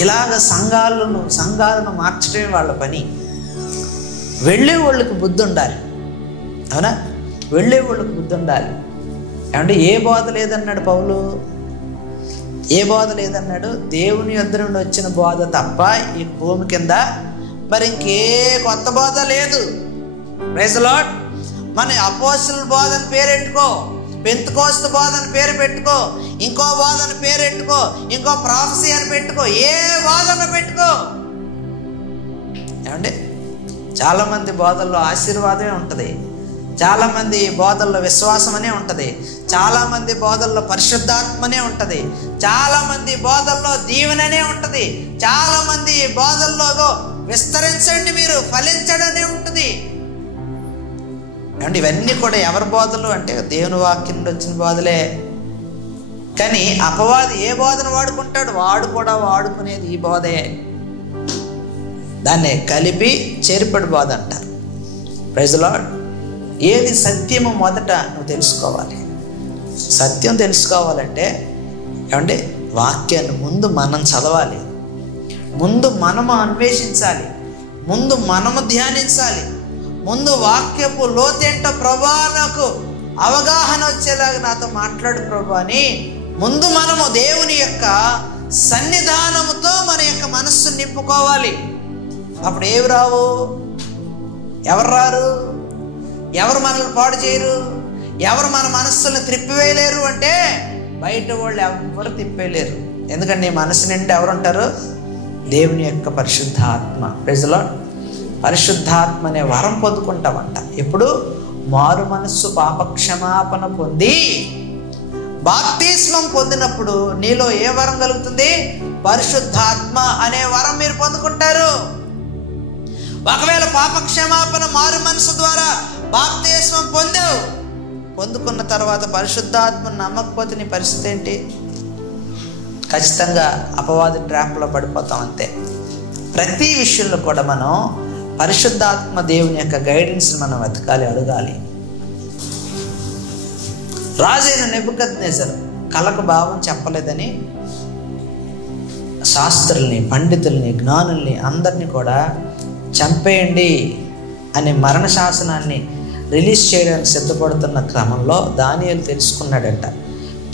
ఇలాగ సంఘాలను మార్చడమే వాళ్ళ పని. వెళ్ళే వాళ్ళకి బుద్ధి ఉండాలి. అవునా? వెళ్ళే వాళ్ళకి బుద్ధి ఉండాలి. ఏమంటే ఏ బోధ లేదన్నాడు పౌలు? ఏ బోధ లేదన్నాడు? దేవుని యొద్ద నుండి వచ్చిన బోధ తప్ప ఈ భూమి కింద మరి ఇంకే కొత్త బోధ లేదు. Praise the lord. మన అపోస్తలుల బోధన పేరెట్టుకో, పెంతెకోస్తు బోధన పేరు పెట్టుకో, ఇంకో బోధన పేరెట్టుకో, ఇంకో ప్రాఫెసీ అని పెట్టుకో, ఏ బోధన పెట్టుకో. ఏమండి, చాలామంది బోధల్లో ఆశీర్వాదమే ఉంటుంది, చాలామంది బోధల్లో విశ్వాసం అనే ఉంటుంది, చాలామంది బోధల్లో పరిశుద్ధాత్మనే ఉంటుంది, చాలామంది బోధల్లో దీవెననే ఉంటుంది, చాలామంది బోధల్లో విస్తరించండి మీరు ఫలించడనే ఉంటుంది. అంటే ఇవన్నీ కూడా ఎవరి బోధలు అంటే దేవుని వాక్యం నుండి వచ్చిన బోధలే. కానీ అపవాది ఏ బోధన వాడుకుంటాడు? వాడు కూడా వాడుకునేది ఈ బోధే. దాన్నే కలిపి చేర్పడి బోధ అంటారు. Praise the lord. ఏది సత్యమో మొదట నువ్వు తెలుసుకోవాలి. సత్యం తెలుసుకోవాలంటే ఏమంటే వాక్యాన్ని ముందు మనం చదవాలి, ముందు మనము అన్వేషించాలి, ముందు మనము ధ్యానించాలి, ముందు వాక్యపు లోతేంటో ప్రభా నాకు అవగాహన వచ్చేలాగా నాతో మాట్లాడు ప్రభా అని ముందు మనము దేవుని యొక్క సన్నిధానముతో మన యొక్క మనస్సు నింపుకోవాలి. అప్పుడు ఏవి రావు? ఎవరు రారు? ఎవరు మనల్ని పాడు చేయరు? ఎవరు మన మనస్సులను త్రిప్పివేయలేరు అంటే బయట వాళ్ళు ఎవరు తిప్పేయలేరు. ఎందుకంటే నీ మనసు నిండి ఎవరుంటారు? దేవుని యొక్క పరిశుద్ధాత్మ. Praise the lord. పరిశుద్ధాత్మ అనే వరం పొందుకుంటామంట. ఎప్పుడు? మారు మనస్సు పాపక్షమాపణ పొంది బాప్తిస్మం పొందినప్పుడు నీలో ఏ వరం కలుగుతుంది? పరిశుద్ధాత్మ అనే వరం మీరు పొందుకుంటారు. ఒకవేళ పాపక్షమాపణ మారు మనసు ద్వారా బాప్తిస్మం పొందుకున్న తర్వాత పరిశుద్ధాత్మను నమ్మకపోతే నీ పరిస్థితి ఏంటి? ఖచ్చితంగా అపవాది ట్రాప్లో పడిపోతాం అంతే. ప్రతి విషయంలో కూడా మనం పరిశుద్ధాత్మ దేవుని యొక్క గైడెన్స్ని మనం వెతకాలి, అడగాలి. రాజైన నెబుకద్నెజర్ కలకు భావం చెప్పలేదని శాస్త్రుల్ని, పండితుల్ని, జ్ఞానుల్ని అందరినీ కూడా చంపేయండి అనే మరణ శాసనాన్ని రిలీజ్ చేయడానికి సిద్ధపడుతున్న క్రమంలో దానియేలు తెలుసుకున్నాడంట.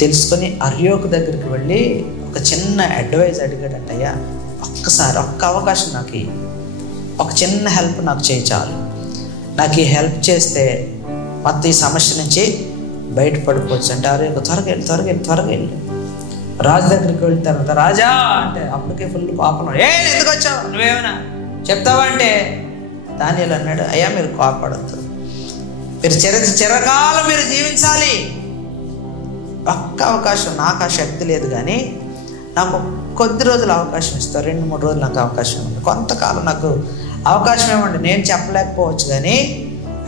తెలుసుకొని అర్యోకు దగ్గరికి వెళ్ళి ఒక చిన్న అడ్వైజ్ అడిగాడంట. అయ్యా, ఒక్క అవకాశం నాకు, ఒక చిన్న హెల్ప్ నాకు చేయి చాలు. నాకు ఈ హెల్ప్ చేస్తే మొత్తం ఈ సమస్య నుంచి బయటపడిపోవచ్చు అంటే అర్యోకు త్వరగా వెళ్ళి రాజు దగ్గరికి వెళ్ళిన తర్వాత రాజా అంటే అప్పటికే ఫుల్ కోపం. ఎందుకు వచ్చావు? నువ్వేమైనా చెప్తావా అంటే దానియేలు అన్నాడు, అయ్యా మీరు కోపడద్దు, మీరు చిరకాలం మీరు జీవించాలి. ఒక్క అవకాశం, నాకు ఆ శక్తి లేదు కానీ నాకు కొద్ది రోజులు అవకాశం ఇస్తారు, 2-3 రోజులు నాకు అవకాశం ఇవ్వండి, కొంతకాలం నాకు అవకాశం ఇవ్వండి. నేను చెప్పలేకపోవచ్చు కానీ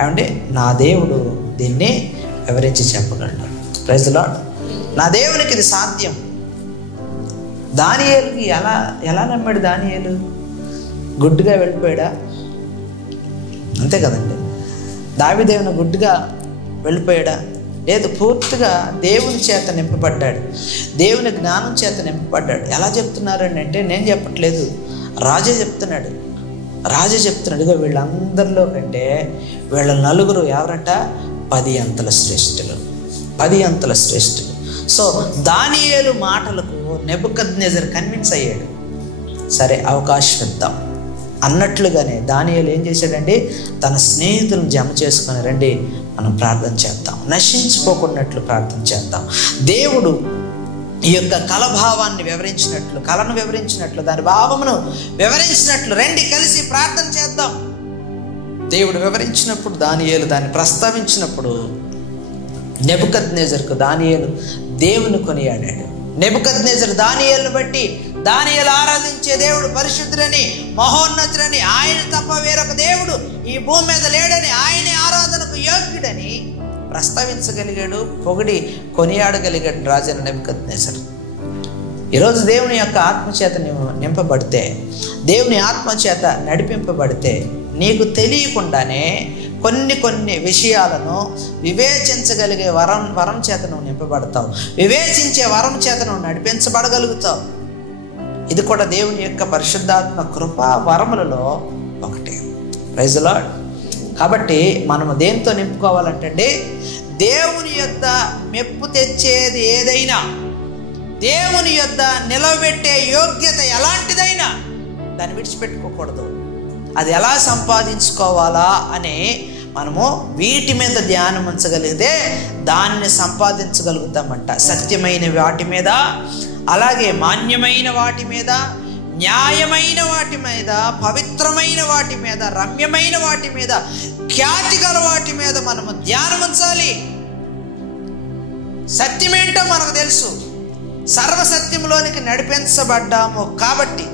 ఏమంటే నా దేవుడు దీన్ని వివరించి చెప్పగలడు. Praise the Lord. నా దేవునికి ఇది సాధ్యం. దానియేలుకి ఎలా నమ్మాడు? దానియేలు గుడ్డుగా వెళ్ళిపోయాడా? అంతే కదండి. దావీదేవుని గుడ్డుగా వెళ్ళిపోయాడా? లేదు, పూర్తిగా దేవుని చేత నింపబడ్డాడు, దేవుని జ్ఞానం చేత నింపబడ్డాడు. ఎలా చెప్తున్నారని అంటే నేను చెప్పట్లేదు, రాజే చెప్తున్నాడు. ఇగో వీళ్ళందరిలో కంటే వీళ్ళ నలుగురు ఎవరంట? 10 అంతల శ్రేష్ఠులు. సో దానియేలు మాటలకు నెబుకద్నెజర్ కన్విన్స్ అయ్యాడు. సరే అవకాశం ఇద్దాం అన్నట్లుగానే దానియేలు ఏం చేశాడండి? తన స్నేహితులను జమ చేసుకొని రండి మనం ప్రార్థన చేద్దాం, నశించుకోకున్నట్లు ప్రార్థన చేద్దాం. దేవుడు ఈ యొక్క కలభావాన్ని వివరించినట్లు, కళను వివరించినట్లు, దాని భావమును వివరించినట్లు రండి కలిసి ప్రార్థన చేద్దాం. దేవుడు వివరించినప్పుడు దానియేలు దాన్ని ప్రస్తావించినప్పుడు నెబుకద్నెజర్కు దానియేలు దేవుని కొనియాడాడు. నెబుకద్నెజర్ దానియేలును బట్టి దానియేలు ఆరాధించే దేవుడు పరిశుద్ధుడని, మహోన్నతుడని, ఆయన తప్ప వేరొక దేవుడు ఈ భూమి మీద లేడని, ఆయనే ఆరాధనకు యోగ్యుడని ప్రస్తావించగలిగాడు, పొగిడి కొనియాడగలిగాడు రాజైన నెబుకద్నెజర్. ఈరోజు దేవుని యొక్క ఆత్మచేత నింపబడితే, దేవుని ఆత్మచేత నడిపింపబడితే నీకు తెలియకుండానే కొన్ని విషయాలను వివేచించగలిగే వరం చేత నువ్వు నింపబడతావు, వివేచించే వరం చేత నువ్వు నడిపించబడగలుగుతావు. ఇది కూడా దేవుని యొక్క పరిశుద్ధాత్మ కృపా వరములలో ఒకటి. Praise the lord. కాబట్టి మనము దేంతో నింపుకోవాలంటే దేవుని యొద్ద మెప్పు తెచ్చేది ఏదైనా, దేవుని యొద్ద నిలబెట్టే యోగ్యత ఎలాంటిదైనా దాన్ని విడిచిపెట్టుకోకూడదు. అది ఎలా సంపాదించుకోవాలా అని మనము వీటి మీద ధ్యానం ఉంచగలిగితే దాన్ని సంపాదించగలుగుతామంట. సత్యమైన వాటి మీద, అలాగే మాన్యమైన వాటి మీద, న్యాయమైన వాటి మీద, పవిత్రమైన వాటి మీద, రమ్యమైన వాటి మీద, ఖ్యాతి గల వాటి మీద మనము ధ్యానం ఉంచాలి. సత్యమేంటో మనకు తెలుసు, సర్వసత్యంలోనికి నడిపించబడ్డాము కాబట్టి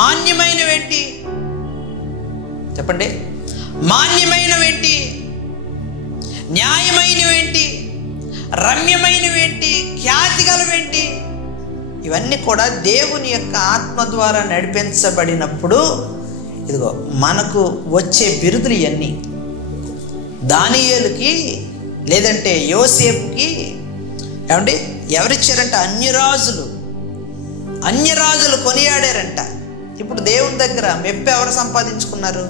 మాన్యమైనవేంటి చెప్పండి? మాన్యమైనవేంటి? న్యాయమైనవేంటి? రమ్యమైనవేంటి? ఖ్యాతి గలవేంటి? ఇవన్నీ కూడా దేవుని యొక్క ఆత్మ ద్వారా నడిపించబడినప్పుడు ఇదిగో మనకు వచ్చే బిరుదులు ఇవన్నీ. దానియేలుకి లేదంటే యోసేపుకి ఏమండి ఎవరిచ్చారంట? అన్యరాజులు కొనియాడారంట. ఇప్పుడు దేవుని దగ్గర మెప్పు ఎవరు సంపాదించుకున్నారు?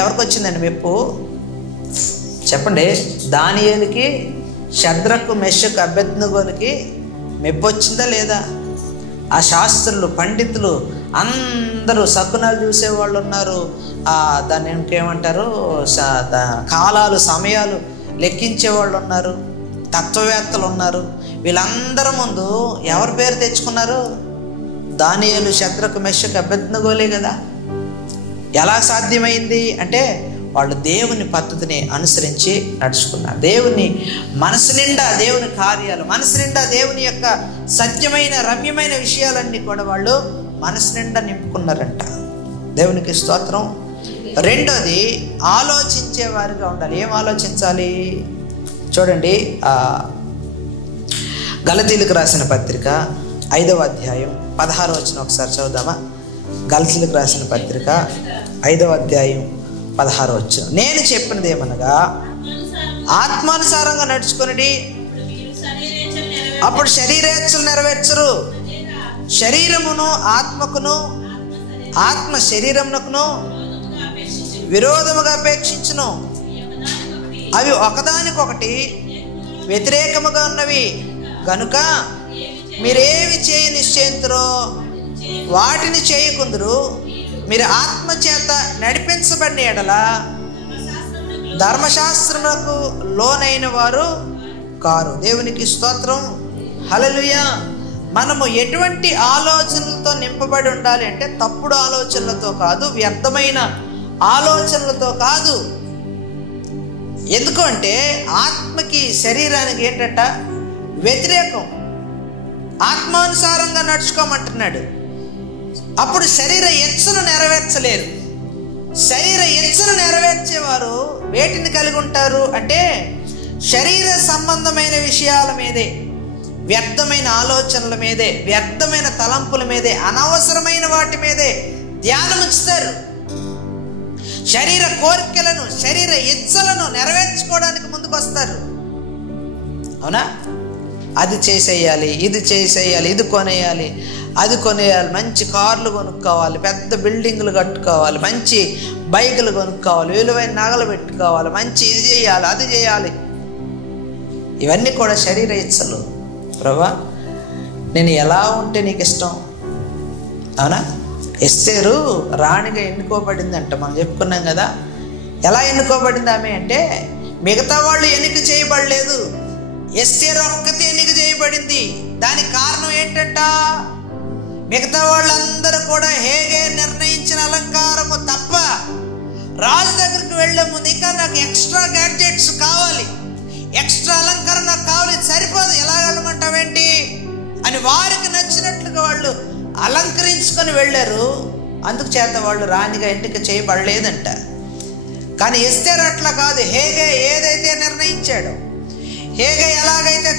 ఎవరికి వచ్చిందండి మెప్పు? చెప్పండి. దానియేలుకి, షద్రకు, మెషకు, అబేద్నెగోలకి మెప్పు వచ్చిందా లేదా? ఆ శాస్త్రులు, పండితులు అందరూ శకునాలు చూసేవాళ్ళు ఉన్నారు, దాన్ని ఇంకేమంటారు, కాలాలు, సమయాలు లెక్కించే వాళ్ళు ఉన్నారు, తత్వవేత్తలు ఉన్నారు. వీళ్ళందరి ముందు ఎవరి పేరు తెచ్చుకున్నారు? దానియేలు, షద్రకు, మెషకు, అబేద్నెగోలే కదా. ఎలా సాధ్యమైంది అంటే వాళ్ళు దేవుని పద్ధతిని అనుసరించి నడుచుకున్నారు. దేవుని మనసు నిండా దేవుని కార్యాలు, మనసు నిండా దేవుని యొక్క సత్యమైన రమ్యమైన విషయాలన్నీ కూడా వాళ్ళు మనసు నిండా నింపుకున్నారంట. దేవునికి స్తోత్రం. రెండోది ఆలోచించేవారిగా ఉండాలి. ఏం ఆలోచించాలి చూడండి. గలతీలకు రాసిన పత్రిక 5వ అధ్యాయం 16వ వచనం ఒకసారి చదువుదామా? గలతీలకు రాసిన పత్రిక 5వ అధ్యాయం 16వ వచనం. నేను చెప్పినది ఏమనగా ఆత్మానుసారంగా నడుచుకుని అప్పుడు శరీరేచ్ఛలు నెరవేర్చరు. శరీరమును ఆత్మకును, ఆత్మ శరీరమునకును విరోధముగా అపేక్షించును. అవి ఒకదానికొకటి వ్యతిరేకముగా ఉన్నవి గనుక మీరేవి చేయ నిశ్చయింతురో వాటిని చేయకుందురు. మీరు ఆత్మచేత నడిపించబడిన ఎడల ధర్మశాస్త్రములకు లోనైన వారు కారు. దేవునికి స్తోత్రం. హల్లెలూయా. మనము ఎటువంటి ఆలోచనలతో నింపబడి ఉండాలి అంటే తప్పుడు ఆలోచనలతో కాదు, వ్యర్థమైన ఆలోచనలతో కాదు. ఎందుకు అంటే ఆత్మకి శరీరానికి ఏంటంట వ్యతిరేకం. ఆత్మానుసారంగా నడుచుకోమంటున్నాడు. అప్పుడు శరీర ఇచ్చను నెరవేర్చలేరు. శరీర ఇచ్చను నెరవేర్చేవారు వేటిని కలిగి ఉంటారు అంటే శరీర సంబంధమైన విషయాల మీదే, వ్యర్థమైన ఆలోచనల మీదే, వ్యర్థమైన తలంపుల మీదే, అనవసరమైన వాటి మీదే ధ్యానం ఉంచుతారు. శరీర కోరికలను, శరీర ఇచ్చలను నెరవేర్చుకోవడానికి ముందుకు వస్తారు. అవునా? అది చేసేయాలి, ఇది చేసేయాలి, ఇది కొనేయాలి, అది కొనేయాలి, మంచి కార్లు కొనుక్కోవాలి, పెద్ద బిల్డింగులు కట్టుకోవాలి, మంచి బైకులు కొనుక్కోవాలి, విలువైన నగలు పెట్టుకోవాలి, మంచి ఇది చేయాలి, అది చేయాలి. ఇవన్నీ కూడా శరీర ఇచ్చలు. ప్రభా, నేను ఎలా ఉంటే నీకు ఇష్టం? అవునా? ఎస్తేరు రాణిగా ఎన్నుకోబడిందంట. మనం చెప్పుకున్నాం కదా. ఎలా ఎన్నుకోబడింది ఆమె అంటే మిగతా వాళ్ళు ఎన్నిక చేయబడలేదు, ఎస్తేరు ఒక్కతే ఎన్నిక చేయబడింది. దానికి కారణం ఏంటంట? మిగతా వాళ్ళందరూ కూడా హేగే నిర్ణయించిన అలంకారము తప్ప రాజు దగ్గరికి వెళ్ళే ముందు ఇంకా నాకు ఎక్స్ట్రా గ్యాడ్జెట్స్ కావాలి, ఎక్స్ట్రా అలంకారం నాకు కావాలి, సరిపోదు, ఎలా వెళ్ళమంటావేంటి అని వారికి నచ్చినట్లుగా వాళ్ళు అలంకరించుకొని వెళ్ళారు. అందుకు చేత వాళ్ళు రాణిగా ఎన్నిక చేయబడలేదంట. కానీ ఎస్తేరు అట్లా కాదు. హేగే ఏదైతే నిర్ణయించాడో, హేగే ఎలాగైతే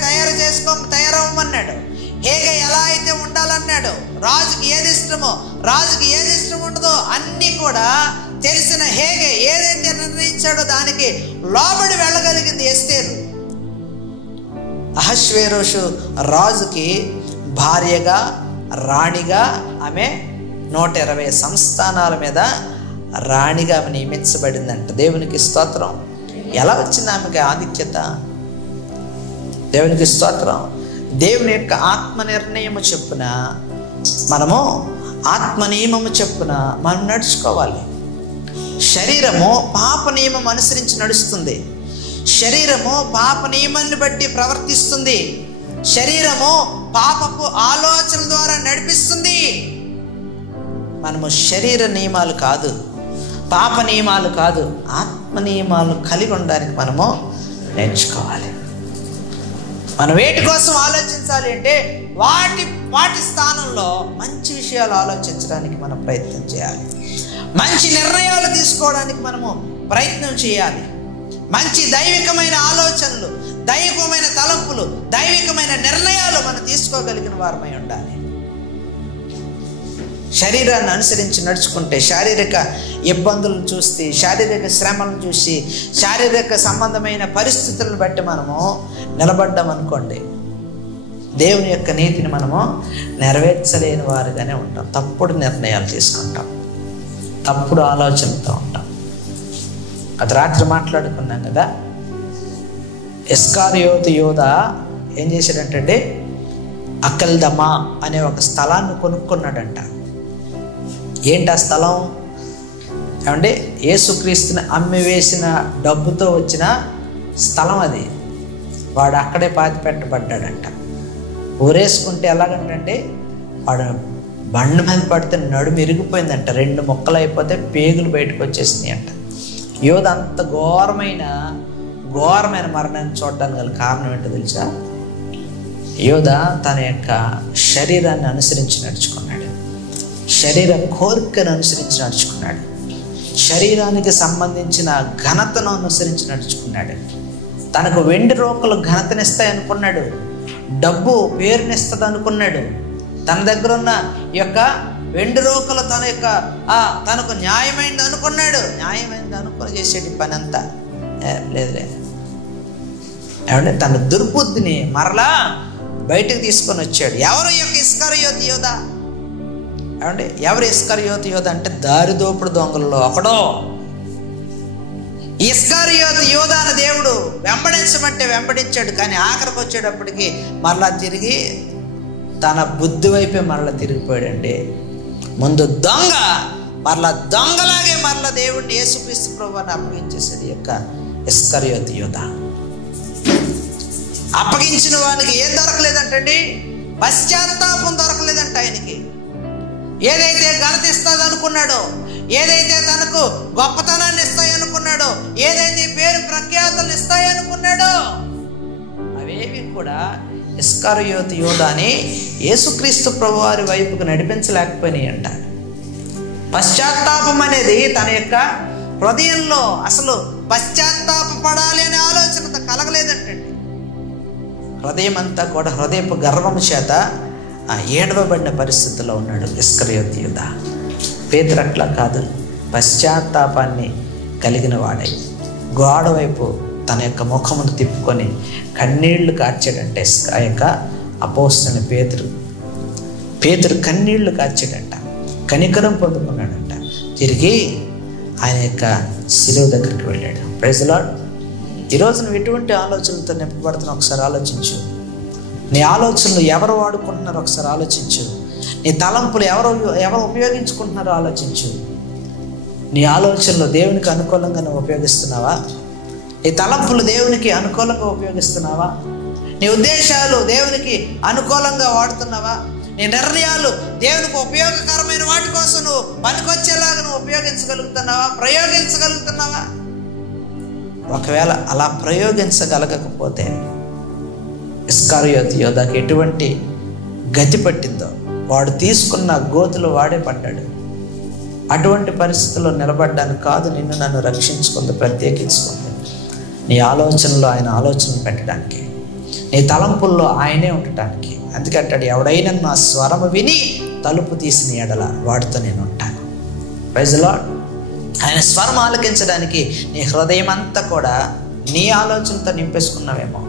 తయారవ్వమన్నాడు, హేగే ఎలా అయితే ఉండాలన్నాడో, రాజుకి ఏది ఇష్టమో, రాజుకి ఏది ఇష్టం ఉండదో అన్నీ కూడా తెలిసిన హేగే ఏదైతే నిర్ణయించాడో దానికి లోబడి వెళ్ళగలిగింది ఎస్తేరు. అహష్వేరోషు రాజుకి భార్యగా, రాణిగా ఆమె 120 సంస్థానాల మీద రాణిగా ఆమె నియమించబడిందంట. దేవునికి స్తోత్రం. ఎలా వచ్చింది ఆమెకి ఆధిక్యత? దేవునికి స్తోత్రం. దేవుని యొక్క ఆత్మ నిర్ణయము చొప్పున మనము, ఆత్మ నియమము చొప్పున మనం నడుచుకోవాలి. శరీరము పాప నియమం అనుసరించి నడుస్తుంది. శరీరము పాప నియమాన్ని బట్టి ప్రవర్తిస్తుంది. శరీరము పాపపు ఆలోచన ద్వారా నడిపిస్తుంది. మనము శరీర నియమాలు కాదు, పాప నియమాలు కాదు, ఆత్మ నియమాలు కలిగి ఉండడానికి మనము నేర్చుకోవాలి. మనం వేటి కోసం ఆలోచించాలి అంటే వాటి స్థానంలో మంచి విషయాలు ఆలోచించడానికి మనం ప్రయత్నం చేయాలి. మంచి నిర్ణయాలు తీసుకోవడానికి మనము ప్రయత్నం చేయాలి. మంచి దైవికమైన ఆలోచనలు, దైవికమైన తలంపులు, దైవికమైన నిర్ణయాలు మనం తీసుకోగలిగిన వారమై ఉండాలి. శరీరాన్ని అనుసరించి నడుచుకుంటే, శారీరక ఇబ్బందులను చూసి, శారీరక శ్రమలను చూసి, శారీరక సంబంధమైన పరిస్థితులను బట్టి మనము నిలబడ్డాం అనుకోండి, దేవుని యొక్క నీతిని మనము నెరవేర్చలేని వారుగానే ఉంటాం. తప్పుడు నిర్ణయాలు తీసుకుంటాం, తప్పుడు ఆలోచనలతో ఉంటాం. అది రాత్రి మాట్లాడుకున్నాం కదా. ఇస్కారియోతు యోధ ఏం చేశాడంటే అకల్దమా అనే ఒక స్థలాన్ని కొనుక్కున్నాడంట. ఏంటి ఆ స్థలం? ఏమంటే యేసుక్రీస్తుని అమ్మివేసిన డబ్బుతో వచ్చిన స్థలం అది. వాడు అక్కడే పాతి పెట్టబడ్డాడంట. ఊరేసుకుంటే ఎలాగంటే వాడు బండి మీద పడితే నడుము ఇరిగిపోయిందంట. 2 ముక్కలు అయిపోతే పేగులు బయటకు వచ్చేసినాయి అంట. యోధ అంత ఘోరమైన మరణాన్ని చూడడానికి గల కారణం ఏంటో తెలుసా? యోధ తన యొక్క శరీరాన్ని అనుసరించి నడుచుకున్నాడు, శరీర కోరికను అనుసరించి నడుచుకున్నాడు, శరీరానికి సంబంధించిన ఘనతను అనుసరించి నడుచుకున్నాడు. తనకు వెండి రోకలు ఘనతనిస్తాయి అనుకున్నాడు, డబ్బు పేరునిస్తుంది అనుకున్నాడు. తన దగ్గర ఉన్న ఈ యొక్క వెండి రోకలు తనకు న్యాయమైంది అనుకున్నాడు. న్యాయమైంది అనుకుని చేసేటి పని అంతా లేదులే. ఏమంటే తన దుర్బుద్ధిని మరలా బయటకు తీసుకొని వచ్చాడు. ఎవరు ఈ యొక్క ఇస్కరియోతు యోధ? ఏమంటే ఎవరు ఇస్కరియోతు యోధ అంటే దారిదోపుడు దొంగలలో ఒకడో. ఇస్కరియోతు యోధ అని దేవుడు వెంబడించమంటే వెంబడించాడు. కానీ ఆఖరికి వచ్చేటప్పటికి మరలా తిరిగి తన బుద్ధి వైపే మరలా తిరిగిపోయాడండి. ముందు దొంగ, మరలా దొంగలాగే మరలా దేవుడిని యేసుక్రీస్తు ప్రభువుని అప్పగించేసాడు ఈ యొక్క ఇస్కరియోతు యోధ. అప్పగించిన వానికి ఏం దొరకలేదంటండి? పశ్చాత్తాపం దొరకలేదంట ఆయనకి. ఏదైతే ఘనత ఇస్తుంది అనుకున్నాడో, ఏదైతే తనకు గొప్పతనాన్ని ఇస్తాయి అనుకున్నాడో, ఏదైతే పేరు ప్రఖ్యాతలు నడిపిస్తాయి అనుకున్నాడు. అవేవి కూడా ఇస్కరియోతు యూదాని యేసుక్రీస్తు ప్రభువారి వైపుకు నడిపించలేకపోయినాయి అంట. పశ్చాత్తాపం అనేది తన యొక్క హృదయంలో అసలు పశ్చాత్తాపడాలి అనే ఆలోచన కలగలేదంటండి. హృదయం అంతా కూడా హృదయపు గర్వం చేత ఏడవబడిన పరిస్థితిలో ఉన్నాడు ఇస్కరియోతు యూదా. పేతురు అట్లా కాదు, పశ్చాత్తాపాన్ని కలిగిన వాడై గోడ వైపు తన యొక్క ముఖమును తిప్పుకొని కన్నీళ్లు కార్చాడంటే ఆ యొక్క అపోస్తలుడైన పేతురు కన్నీళ్లు కార్చాడంట, కనికరం పొందుకున్నాడంట. తిరిగి ఆయన యొక్క శిలువ దగ్గరికి వెళ్ళాడు. Praise the lord. ఈరోజు నువ్వు ఎటువంటి ఆలోచనలతో నింపబడుతున్నావు ఒకసారి ఆలోచించు. నీ ఆలోచనలు ఎవరు వాడుకుంటున్నారో ఒకసారి ఆలోచించు. నీ తలంపులు ఎవరు ఉపయోగించుకుంటున్నారో ఆలోచించు. నీ ఆలోచనలు దేవునికి అనుకూలంగా నువ్వు ఉపయోగిస్తున్నావా? నీ తలంపులు దేవునికి అనుకూలంగా ఉపయోగిస్తున్నావా? నీ ఉద్దేశాలు దేవునికి అనుకూలంగా వాడుతున్నావా? నీ నిర్ణయాలు దేవునికి ఉపయోగకరమైన వాటి కోసం నువ్వు పనికొచ్చేలాగా నువ్వు ప్రయోగించగలుగుతున్నావా? ఒకవేళ అలా ప్రయోగించగలగకపోతే ఇస్కరియోతు యూదాకి ఎటువంటి గతి పట్టిందో, వాడు తీసుకున్న గోతులు వాడే పడ్డాడు. అటువంటి పరిస్థితుల్లో నిలబడ్డానికి కాదు నిన్ను నన్ను రక్షించుకుంది, ప్రత్యేకించుకుంది. నీ ఆలోచనలో ఆయన ఆలోచనలు పెట్టడానికి, నీ తలంపుల్లో ఆయనే ఉండటానికి. అందుకంటాడు, ఎవడైనా నా స్వరము విని తలుపు తీసిన ఎడల వాడితో నేను ఉంటాను. Praise the lord. ఆయన స్వరం ఆలకించడానికి నీ హృదయం అంతా కూడా నీ ఆలోచనతో నింపేసుకున్నావేమో,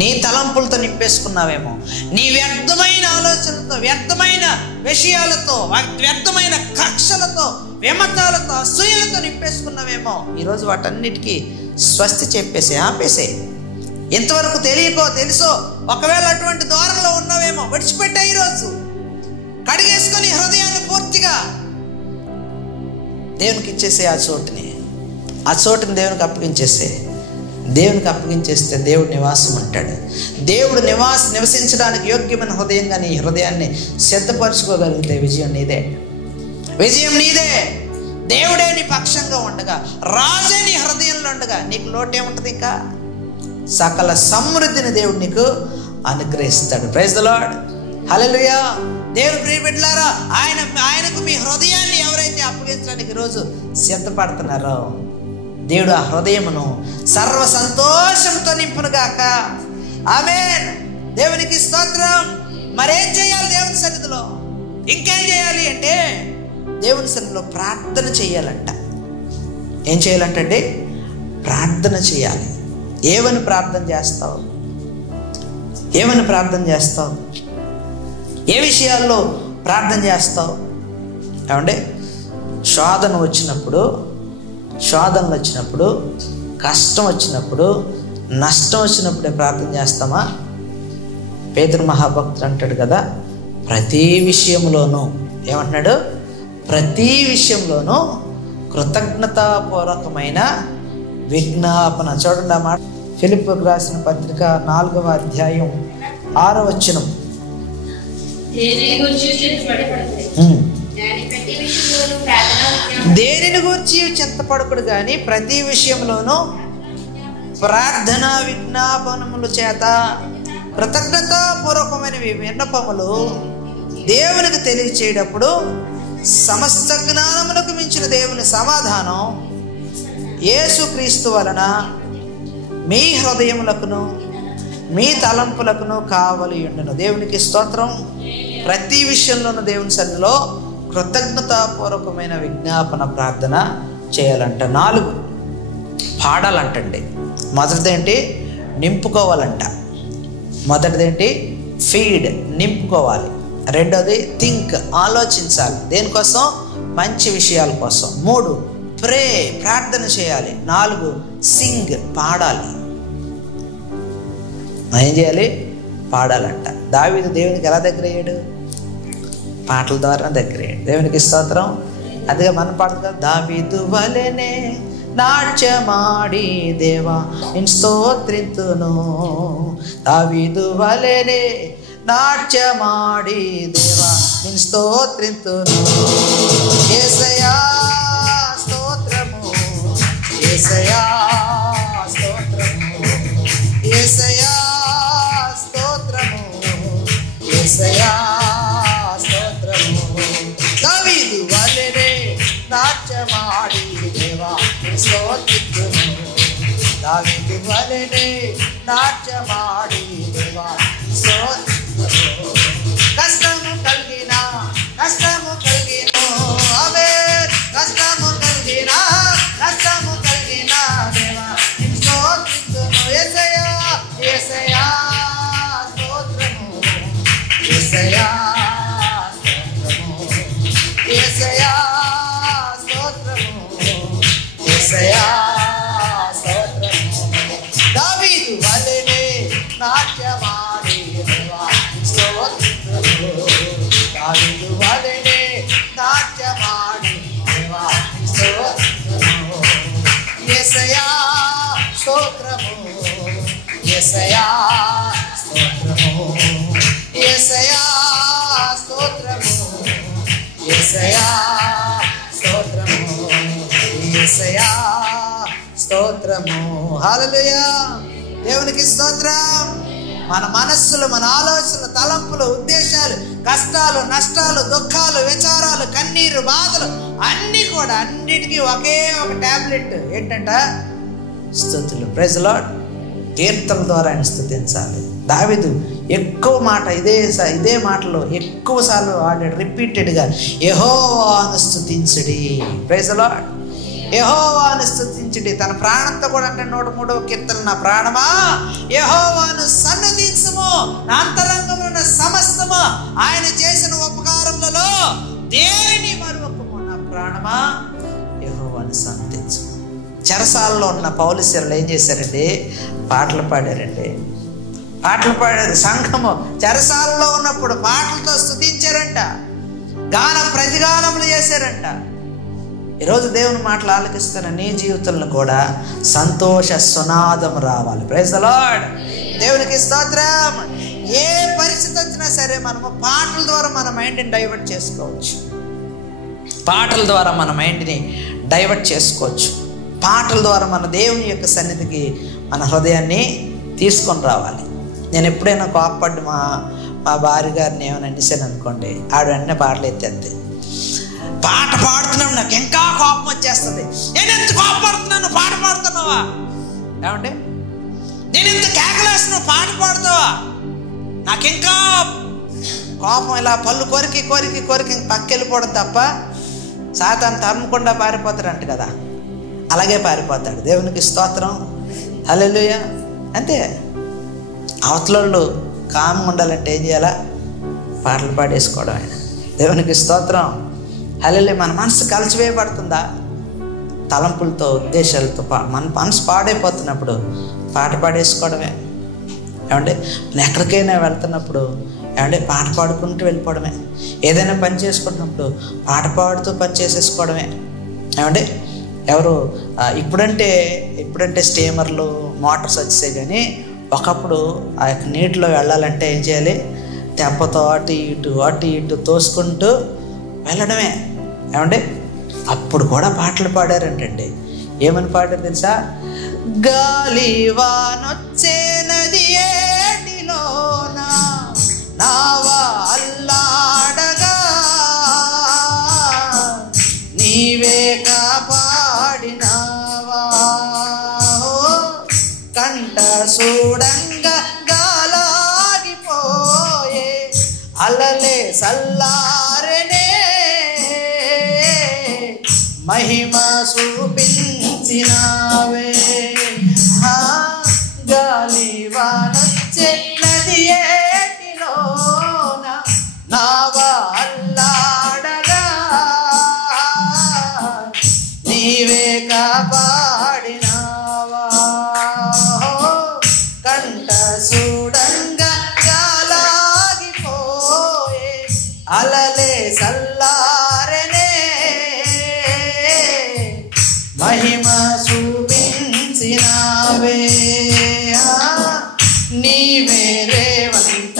నీ తలంపులతో నింపేసుకున్నావేమో, నీ వ్యర్థమైన ఆలోచనలతో, వ్యర్థమైన విషయాలతో, వ్యర్థమైన కక్షలతో, విమతాలతో, అసూయలతో నింపేసుకున్నావేమో. ఈరోజు వాటన్నిటికీ స్వస్తి చెప్పేసి ఆపేసే. ఇంతవరకు తెలియకో తెలుసో ఒకవేళ అటువంటి దూరంలో ఉన్నావేమో, విడిచిపెట్టే. ఈరోజు కడిగేసుకొని హృదయాన్ని పూర్తిగా దేవునికి ఇచ్చేసే. ఆ చోటుని దేవునికి అప్పగించేసే. దేవునికి అప్పగించేస్తే దేవుడు నివాసం అంటాడు. దేవుడు నివసించడానికి యోగ్యమైన హృదయంగా నీ హృదయాన్ని సిద్ధపరచుకోగలిగితే విజయం నీదే. దేవుడే నీ పక్షంగా ఉండగా, రాజే నీ హృదయంలో ఉండగా నీకు లోటేముంటుంది? ఇంకా సకల సమృద్ధిని దేవుడు నీకు అనుగ్రహిస్తాడు. Praise the Lord. హల్లెలూయా. దేవుని ప్రియ బిడ్డలారా, ఆయనకు మీ హృదయాన్ని ఎవరైతే అప్పగించడానికి ఈరోజు సిద్ధపడుతున్నారో దేవుడు ఆ హృదయమును సర్వ సంతోషంతో నింపునుగాక. ఆమేన్. దేవునికి స్తోత్రం. మరేం చేయాలి దేవుని సన్నిధిలో? ఇంకేం చేయాలి అంటే దేవుని సన్నిధిలో ప్రార్థన చేయాలంట. ఏం చేయాలంటే ప్రార్థన చేయాలి. ఏమని ప్రార్థన చేస్తావు? ఏ విషయాల్లో ప్రార్థన చేస్తావు? ఏమంటే శోధనలు వచ్చినప్పుడు, కష్టం వచ్చినప్పుడు, నష్టం వచ్చినప్పుడే ప్రార్థన చేస్తామా? పేతురు మహాభక్తుడు అంటాడు కదా, ప్రతి విషయంలోనూ ఏమంటున్నాడు? ప్రతి విషయంలోనూ కృతజ్ఞతాపూర్వకమైన విజ్ఞాపన. చూడండి ఆ మాట. ఫిలిప్పీయులకు రాసిన పత్రిక 4వ అధ్యాయం 6వ వచనం. దేనిని గూర్చి చింతపడకుడు గాని ప్రతి విషయంలోనూ ప్రార్థన విజ్ఞాపనముల చేత కృతజ్ఞతాపూర్వకమైన విన్నపములు దేవునికి తెలియచేయటప్పుడు సమస్త జ్ఞానములకు మించిన దేవుని సమాధానం యేసుక్రీస్తు వలన మీ హృదయములకును మీ తలంపులకును కావలి ఉండును. దేవునికి స్తోత్రం. ప్రతి విషయంలోనూ దేవుని సన్నిధిలో కృతజ్ఞతాపూర్వకమైన విజ్ఞాపన ప్రార్థన చేయాలంట. 4 పాడాలంటండి. మొదటిదేంటి? నింపుకోవాలంట. మొదటిదేంటి? ఫీడ్, నింపుకోవాలి. రెండోది థింక్, ఆలోచించాలి. దేనికోసం? మంచి విషయాల కోసం. 3 ప్రే, ప్రార్థన చేయాలి. 4 సింగ్, పాడాలి. ఏం చేయాలి? పాడాలంట. దావీదు దేవునికి ఎలా దగ్గర అయ్యాడు? పాటల ద్వారా దగ్గర అయ్యాడు. దేవునికి స్తోత్రం. అదిగా మనం పాడుతాం, దావీదు వలెనే నాట్యమాడి దేవా నిన్ను స్తోత్రింతును, దావీదు వలెనే నాట్యమాడి దేవా నిన్ను స్తోత్రింతును. యేసయ్యా స్తోత్రము, యేసయ్యా స్తోత్రము, దావీదు వలెనే నాట్యమాడి దేవా స్తోత్రము. కష్టము కలిగిన అవే కష్టము కలిగిన దేవా స్తోత్రము. యేసయ్యా యేసయ్యా స్తోత్రము. యేసయ్యా స్తోత్రము. యేసయ్యా స్తోత్రము. యేసయ్యా స్తోత్రము. దావీదు వలెనే నాట్యమాడి దేవా స్తోత్రము. దావీదు వలెనే నాట్యమాడి దేవా స్తోత్రము. యేసయ్యా స్తోత్రము. యేసయ్యా స్తోత్రము. యేసయ్యా స్తోత్రము. యేసయ్యా స్తోత్రము. యేసయ్యా స్తోత్రము. హల్లెలూయా. దేవునికి స్తోత్రం. మన మనస్సులు, మన ఆలోచనలు, తలంపులు, ఉద్దేశాలు, కష్టాలు, నష్టాలు, దుఃఖాలు, విచారాలు, కన్నీరు, బాధలు అన్నీ కూడా అన్నిటికీ ఒకే ఒక టాబ్లెట్ ఏంటంట? స్తుతులు. Praise lord. కీర్తన ద్వారా ఆయన స్తుతించాలి. దావీదు ఎక్కువ మాట ఇదే మాటలో ఎక్కువ సార్లు వాడాడు, రిపీటెడ్గా. యెహోవాను స్తుతించుడి. Praise lord. యెహోవాను స్తుతించుడి. తన ప్రాణంతో కూడా అంటే 103వ కీర్తన, నా ప్రాణమా యెహోవాను సన్నుతించుము, నా అంతరంగంలో ఉన్న సమస్తము ఆయన చేసిన ఉపకారములలో దేనిని మరువకుము. నా ప్రాణమా యెహోవాను సన్నుతించు. చెరసాలలో ఉన్న పౌలుశీలలు ఏం చేశారండి? పాటలు పాడారండి. పాటలు పాడారు. సంఘము చెరసాలలో ఉన్నప్పుడు పాటలతో స్తుతించారంట, గాన ప్రతిగానములు చేశారంట. ఈరోజు దేవుని మాటలు ఆలకిస్తున్న నీ జీవితంలో కూడా సంతోష సునాదం రావాలి. Praise the lord. దేవునికి స్తోత్రం. ఏ పరిస్థితి వచ్చినా సరే మనము పాటల ద్వారా మన మైండ్ని డైవర్ట్ చేసుకోవచ్చు. పాటల ద్వారా మన మైండ్ని డైవర్ట్ చేసుకోవచ్చు. పాటల ద్వారా మన దేవుని యొక్క సన్నిధికి మన హృదయాన్ని తీసుకొని రావాలి. నేను ఎప్పుడైనా కోపపడి మా భార్య గారిని ఏమైనా అనేసాను అనుకోండి, ఆవిడ వెంటనే పాటలు ఎత్తేద్ది. పాట పాడుతున్నావు, నాకు ఇంకా కోపం వచ్చేస్తుంది. నేను ఎంత కోపపడుతున్నాను, పాట పాడుతున్నావా? ఏమంటే నేను ఎంత కేకలేస్తున్నావు, పాట పాడుతావా? నాకు ఇంకా కోపం ఇలా పళ్ళు కొరికి కొరికి కొరికి పక్కెళ్ళిపోవడం తప్ప సాతాను తరుముకుండా పారిపోతాడంట కదా, అలాగే పారిపోతాడు. దేవునికి స్తోత్రం. హల్లెలూయా. అంతే. అవతలోళ్ళు కామ్గా ఉండాలంటే ఏం చేయాలా? పాటలు పాడేసుకోవడం. ఆయన దేవునికి స్తోత్రం. హల్లెలూయా. మన మనసు కలిసివేయబడుతుందా? తలంపులతో, ఉద్దేశాలతో మన మనసు పాడైపోతున్నప్పుడు పాట పాడేసుకోవడమే. ఏమంటే మనం ఎక్కడికైనా వెళ్తున్నప్పుడు ఏమంటే పాట పాడుకుంటూ వెళ్ళిపోవడమే. ఏదైనా పని చేసుకుంటున్నప్పుడు పాట పాడుతూ పని చేసేసుకోవడమే. ఏమంటే ఎవరు ఇప్పుడంటే స్టీమర్లు, మోటార్స్ వచ్చేసాయి. కానీ ఒకప్పుడు ఆ యొక్క నీటిలో వెళ్ళాలంటే ఏం చేయాలి? తెప్పతో అటు ఇటు తోసుకుంటూ వెళ్ళడమే. ఏమంటే అప్పుడు కూడా పాటలు పాడారంటండి. ఏమని పాడారు తెలుసా? గాలివానొచ్చే నది ఏటిలోన నావా అల్లాడగా నీవే కాపాడినావా. కంట చూడంగా గాలాగిపోయే అలలే సల్లారెనే మహిమ చూపించినావే. గాలివానొచ్చే నది ఏటిలోన నావా అల్లాడగా నీవే కాపాడినావా. కంట చూడంగా గాలాగిపోయే అలలే సల్లారెనే మహిమ చూపించినావే. నీవే రేవంత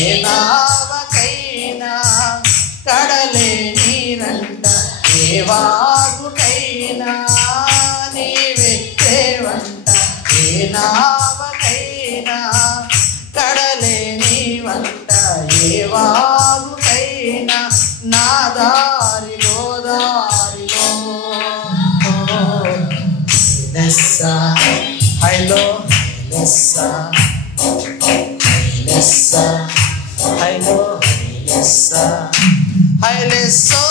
ఏ నావకైనా కడలే నీరంట ఏ వాగుకైనా. నీవే రేవంట ఏ నావకైనా కడలే నీవంట ఏ వాగుకైనా. నా దారి గోదారిలో హైలో హైలెస్సా హైలెస్సా హైలో హైలెస్సా హైలెస్సో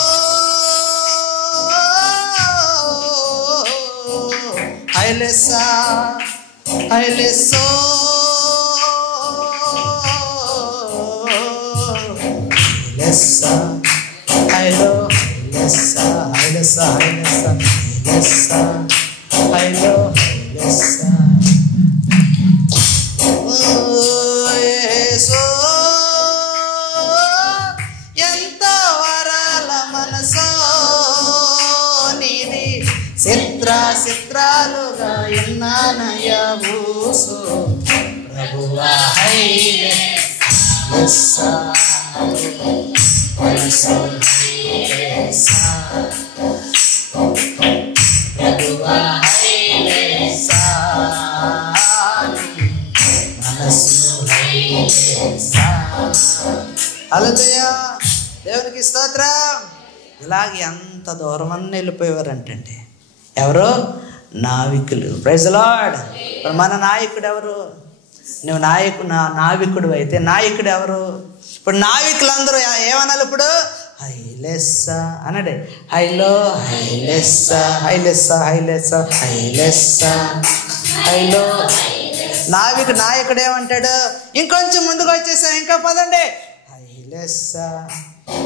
హైలెస్సా హైలెస్సో హైలెస్సా హైలో హైలెస్సా హైలెస్సా హైలెస్సా హైలెస్సా హైలో హైలెస్సా యేసో ఎంత వరాల మనసో నీది చిత్రాలుగా ఎన్నానయ్యావూసో ప్రభువా హైలెస్సా మనసో హైలెస్సా ప్రభువా హైలెస్సా మనసు హైలెస్సా. హల్లెలూయా, దేవునికి స్తోత్రం. ఇలాగే ఎంత దూరం అన్నీ వెళ్ళిపోయేవారంటండి. ఎవరు? నావికులు. Praise the lord. మన నాయకుడు ఎవరు? నువ్వు నావికుడు అయితే నాయకుడు ఎవరు? ఇప్పుడు నావికులందరూ ఏమనాలి? ఇప్పుడు హైలెస్సా అన్నాడే. హైలో హైలెస్సా హైలెస్సా హైలెస్సా హైలెస్సా హైలో. నాయకుడు ఏమంటాడు? ఇంకొంచెం ముందుకు వచ్చేసాం, ఇంకా పదండి. హైలెస్సా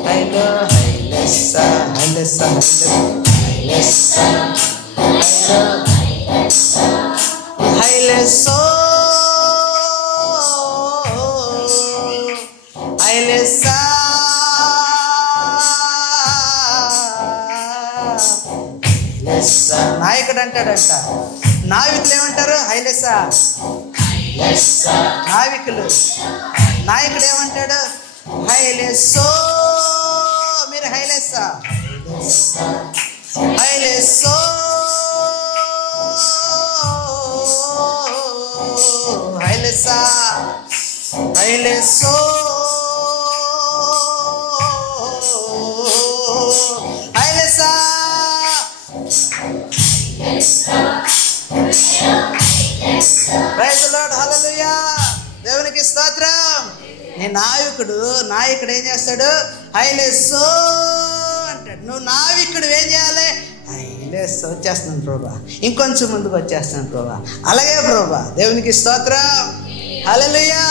హైలో హైలెస్సా హైలెస్సా హైలెస్సా హైలెస్సో హైలెస్సా హైలెస్సా. నాయకుడు అంటాడంట. నావికులు ఏమంటారు? హైలెస్సా. నావికులు. నాయకుడు ఏమంటాడు? హైలెస్సో. మీరు హైలెస్సా హైలెస్సో హైలెస్సా హైలెస్సో హైలెస్సా. Praise the Lord. హల్లెలూయా, దేవునికి స్తోత్రం. నీ నాయకుడు ఏం చేస్తాడు? హైలెస్సో అంటాడు. నువ్వు నావికుడు ఏం చేయాలి? హైలెస్సో. వచ్చేస్తున్నాను ప్రభా, ఇంకొంచెం ముందుకు వచ్చేస్తున్నాను ప్రభా. అలాగే ప్రభా, దేవునికి స్తోత్రం. హల్లెలూయా.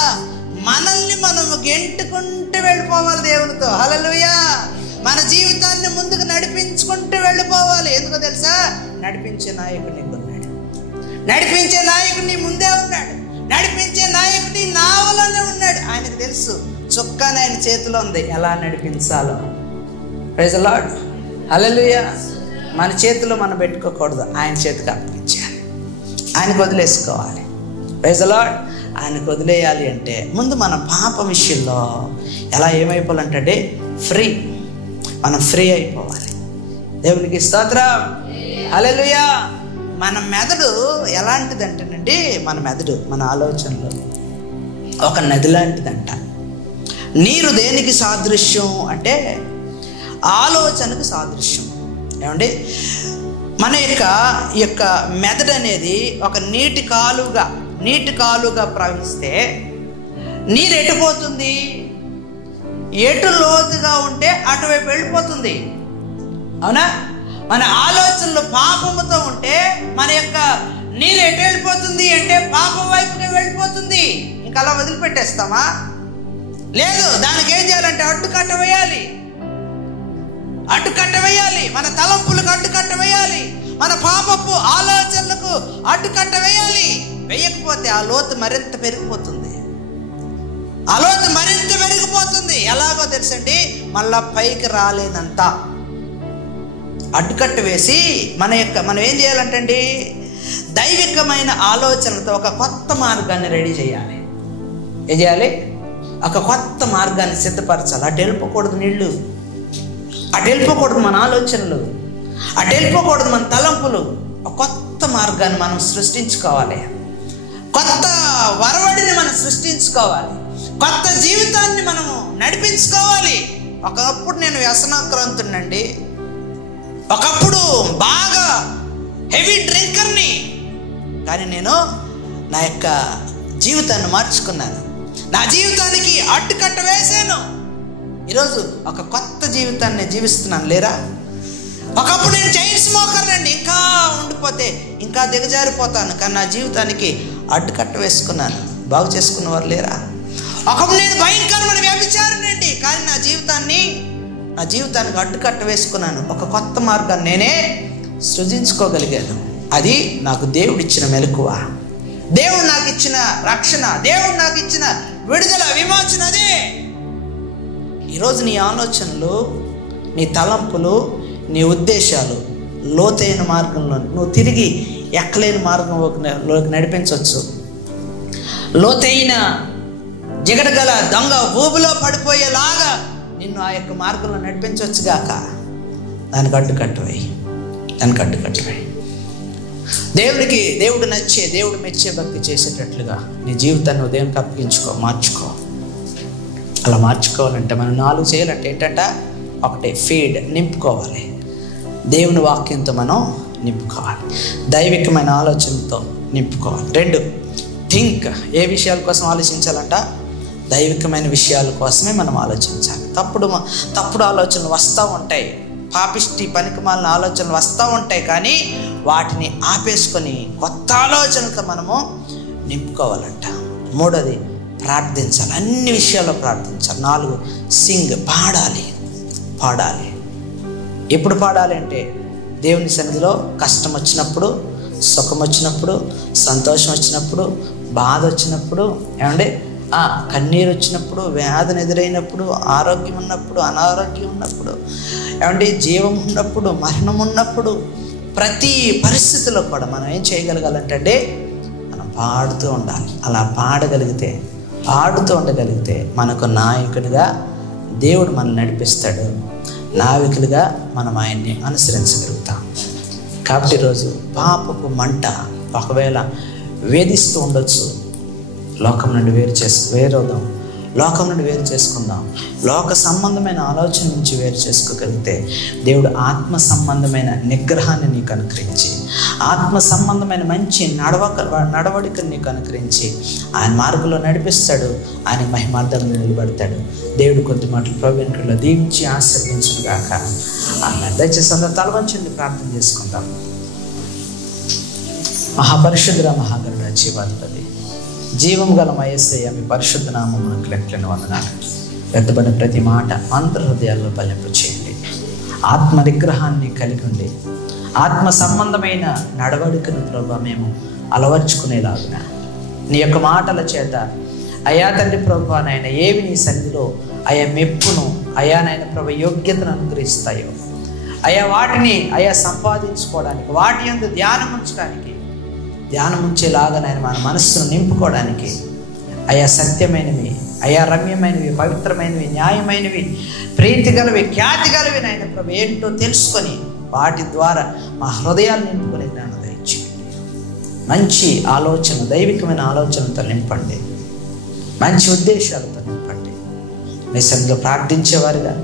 మనల్ని మనము గెంటుకుంటూ వెళ్ళిపోవాలి దేవునితో. హల్లెలూయా. మన జీవితాన్ని ముందుకు నడిపించుకుంటూ వెళ్ళిపోవాలి. ఎందుకో తెలుసా? నడిపించే నాయకుడు నీకున్నాడు. నడిపించే నాయకుడు నీ ముందే ఉన్నాడు. నడిపించే నాయకుడి నావలోనే ఉన్నాడు. ఆయనకు తెలుసు చుక్కాని ఆయన చేతిలో ఉంది, ఎలా నడిపించాలో. Praise the Lord. హల్లెలూయా. మన చేతిలో మనం పెట్టుకోకూడదు, ఆయన చేతికి అప్పగించాలి, ఆయనకు వదిలేసుకోవాలి. Praise the lord. ఆయనకు వదిలేయాలి అంటే ముందు మన పాప విషయంలో ఎలా ఏమైపోవాలంటే మనం ఫ్రీ అయిపోవాలి. దేవునికి స్తోత్రం. హల్లెలూయా. మన మెదడు ఎలాంటిదంటేనండి, మన ఆలోచనలు ఒక నది లాంటిదంట. నీరు దేనికి సాదృశ్యం అంటే ఆలోచనకు సాదృశ్యం. ఏమండి, మన యొక్క మెదడు అనేది ఒక నీటి కాలుగా ప్రవహిస్తే నీరు ఎటుపోతుంది? ఎటు లోతుగా ఉంటే అటువైపు వెళ్ళిపోతుంది. అవునా? మన ఆలోచనలు పాపముతో ఉంటే మన యొక్క నీరు ఎటు వెళ్ళిపోతుంది అంటే పాపం వైపుకి వెళ్ళిపోతుంది. ఇంకా అలా వదిలిపెట్టేస్తామా? లేదు. దానికి ఏం చేయాలంటే అడ్డుకట్ట వేయాలి. మన తలంపులకు అడ్డుకట్ట వేయాలి. మన పాపపు ఆలోచనలకు అడ్డుకట్ట వేయాలి. వేయకపోతే ఆ లోతు మరింత పెరిగిపోతుంది. ఎలాగో తెలుసండి? మళ్ళా పైకి రాలేనంత అడ్డుకట్ట వేసి మనం ఏం చేయాలంటండి? దైవికమైన ఆలోచనలతో ఒక కొత్త మార్గాన్ని రెడీ చేయాలి. ఏం చేయాలి? ఒక కొత్త మార్గాన్ని సిద్ధపరచాలి. అటు వెళ్ళిపోకూడదు నీళ్ళు, అటు వెళ్ళిపోకూడదు మన ఆలోచనలు, అటు వెళ్ళిపోకూడదు మన తలంపులు. ఒక కొత్త మార్గాన్ని మనం సృష్టించుకోవాలి. కొత్త వరవడిని మనం సృష్టించుకోవాలి. కొత్త జీవితాన్ని మనము నడిపించుకోవాలి. ఒకప్పుడు నేను వ్యసనాక్రాంతుడినండి. ఒకప్పుడు బాగా హెవీ డ్రింకర్ని. కానీ నేను నా యొక్క జీవితాన్ని మార్చుకున్నాను, నా జీవితానికి అడ్డుకట్ట వేశాను. ఈరోజు ఒక కొత్త జీవితాన్ని జీవిస్తున్నాను లేరా? ఒకప్పుడు నేను చైన్ స్మోకర్ అండి, ఇంకా ఉండిపోతే ఇంకా దిగజారిపోతాను, కానీ నా జీవితానికి అడ్డుకట్ట వేసుకున్నాను. బాగు చేసుకున్నవారు లేరా? ఒకప్పుడు నేను భయంకరమైన వ్యభిచారినండి, కానీ నా జీవితానికి అడ్డుకట్ట వేసుకున్నాను. ఒక కొత్త మార్గాన్ని నేనే సృజించుకోగలిగాను. అది నాకు దేవుడిచ్చిన మెలకువ, దేవుడు నాకు ఇచ్చిన రక్షణ, దేవుడు నాకు ఇచ్చిన విడుదల, విమోచన. అదే ఈరోజు నీ ఆలోచనలు, నీ తలంపులు, నీ ఉద్దేశాలు లోతైన మార్గంలో నువ్వు తిరిగి ఎక్కలేని మార్గంలోకి నడిపించవచ్చు. లోతైన జిగటగల దొంగ ఊబిలో పడిపోయేలాగా నిన్ను ఆ యొక్క మార్గంలో నడిపించవచ్చు గాక. దానికి అడ్డుకట్టువై దేవుడు నచ్చే, దేవుడు మెచ్చే భక్తి చేసేటట్లుగా నీ జీవితాన్ని దేవునికి అప్పగించుకో, మార్చుకో. అలా మార్చుకోవాలంటే మనం 4 చేయాలంటే ఏంటంట? 1 ఫీడ్, నింపుకోవాలి. దేవుని వాక్యంతో మనం నింపుకోవాలి, దైవికమైన ఆలోచనతో నింపుకోవాలి. 2 థింక్. ఏ విషయాల కోసం ఆలోచించాలంట? దైవికమైన విషయాల కోసమే మనం ఆలోచించాలి. తప్పుడు ఆలోచనలు వస్తూ ఉంటాయి, పాపిష్టి పనికిమాలిన ఆలోచనలు వస్తూ ఉంటాయి, కానీ వాటిని ఆపేసుకొని కొత్త ఆలోచనలతో మనము నింపుకోవాలంట. 3 ప్రార్థించాలి, అన్ని విషయాల్లో ప్రార్థించాలి. 4 సింగ్, పాడాలి. ఎప్పుడు పాడాలి అంటే దేవుని సన్నిధిలో కష్టం వచ్చినప్పుడు, సుఖం వచ్చినప్పుడు, సంతోషం వచ్చినప్పుడు, బాధ వచ్చినప్పుడు, ఏమంటే కన్నీరు వచ్చినప్పుడు, వ్యాధిని ఎదురైనప్పుడు, ఆరోగ్యం ఉన్నప్పుడు, అనారోగ్యం ఉన్నప్పుడు, ఏమంటే జీవం ఉన్నప్పుడు, మరణం ఉన్నప్పుడు, ప్రతి పరిస్థితిలో కూడా మనం ఏం చేయగలగాలంటే మనం పాడుతూ ఉండాలి. అలా పాడుతూ ఉండగలిగితే మనకు నాయకుడిగా దేవుడు మనల్ని నడిపిస్తాడు, నావికులుగా మనం ఆయన్ని అనుసరించగలుగుతాం. కాబట్టి ఈరోజు పాపపు మంట ఒకవేళ వేధిస్తూ ఉండొచ్చు. లోకం నుండి వేరవుదాం, లోకం నుండి వేరు చేసుకుందాం. లోక సంబంధమైన ఆలోచన నుంచి వేరు చేసుకోగలిగితే దేవుడు ఆత్మ సంబంధమైన నిగ్రహాన్ని నీకు అనుగ్రహించి, ఆత్మ సంబంధమైన మంచి నడవడికను నీకు అనుగ్రహించి ఆయన మార్గంలో నడిపిస్తాడు, ఆయన మహిమార్థంగా నిలబడతాడు. దేవుడు కొద్ది మాటలు ప్రభువులో దీవించి ఆశీర్వదించును గాక. ఆమె దయచేసి అందరూ తల వంచండి, ప్రార్థన చేసుకుందాం. మహాపరిశుద్ధ మహాగరుడ జీవాధిపతి, జీవం గల యేసయ్య, మీ పరిశుద్ధ నామమునకు లెక్కలేని వందనాలు. ఎత్తబడిన ప్రతి మాట అందరి హృదయాల్లో బలింపు చేయండి. ఆత్మ నిగ్రహాన్ని కలిగి ఉండి ఆత్మ సంబంధమైన నడవడికను ప్రభు మేము అలవర్చుకునేలాగున నీ యొక్క మాటల చేత అయా తండ్రి ప్రభు నాయన ఏవి నీ సన్నిధిలో అయా మెప్పును, అయా నాయన ప్రభు యోగ్యతను అనుగ్రహిస్తాయో అయా వాటిని అయా సంపాదించుకోవడానికి, వాటి యందు ధ్యానం ఉంచేలాగా నాయన మన మనస్సును నింపుకోవడానికి అయా సత్యమైనవి, అయా రమ్యమైనవి, పవిత్రమైనవి, న్యాయమైనవి, ప్రీతి గలవి, ఖ్యాతి గలవి నాయన ప్రభు ఏంటో తెలుసుకొని వాటి ద్వారా మా హృదయాలు నింపుకునే జ్ఞానం దయచేయండి. మంచి ఆలోచన, దైవికమైన ఆలోచనతో నింపండి, మంచి ఉద్దేశాలతో నింపండి. నీ సన్నిధిలో ప్రార్థించేవారుగా,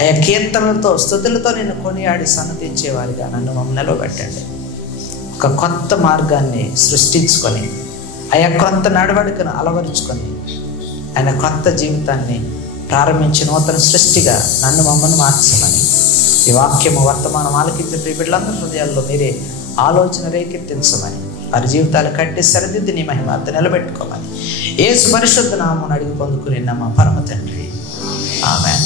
అయా కీర్తనలతో స్తుతులతో నిన్ను కొనియాడి సన్నతించేవారుగా నన్ను మమ్మల్ని నిలవబెట్టండి. ఒక కొత్త మార్గాన్ని సృష్టించుకొని ఆయా కొత్త నడవడికను అలవరుచుకొని ఆయన కొత్త జీవితాన్ని ప్రారంభించి నూతన సృష్టిగా నన్ను మమ్మల్ని మార్చమని ఈ వాక్యము వర్తమానం ఆలకించే బిడ్డలందరి హృదయాల్లో మీరే ఆలోచన రేకెత్తించమని, వారి జీవితాలు కట్టి సరిదిద్ది నీ మహిమార్త నిలబెట్టుకోమని యేసు పరిశుద్ధ నామమున అడిగి పొందుకుని మా పరమ తండ్రి, ఆమేన్.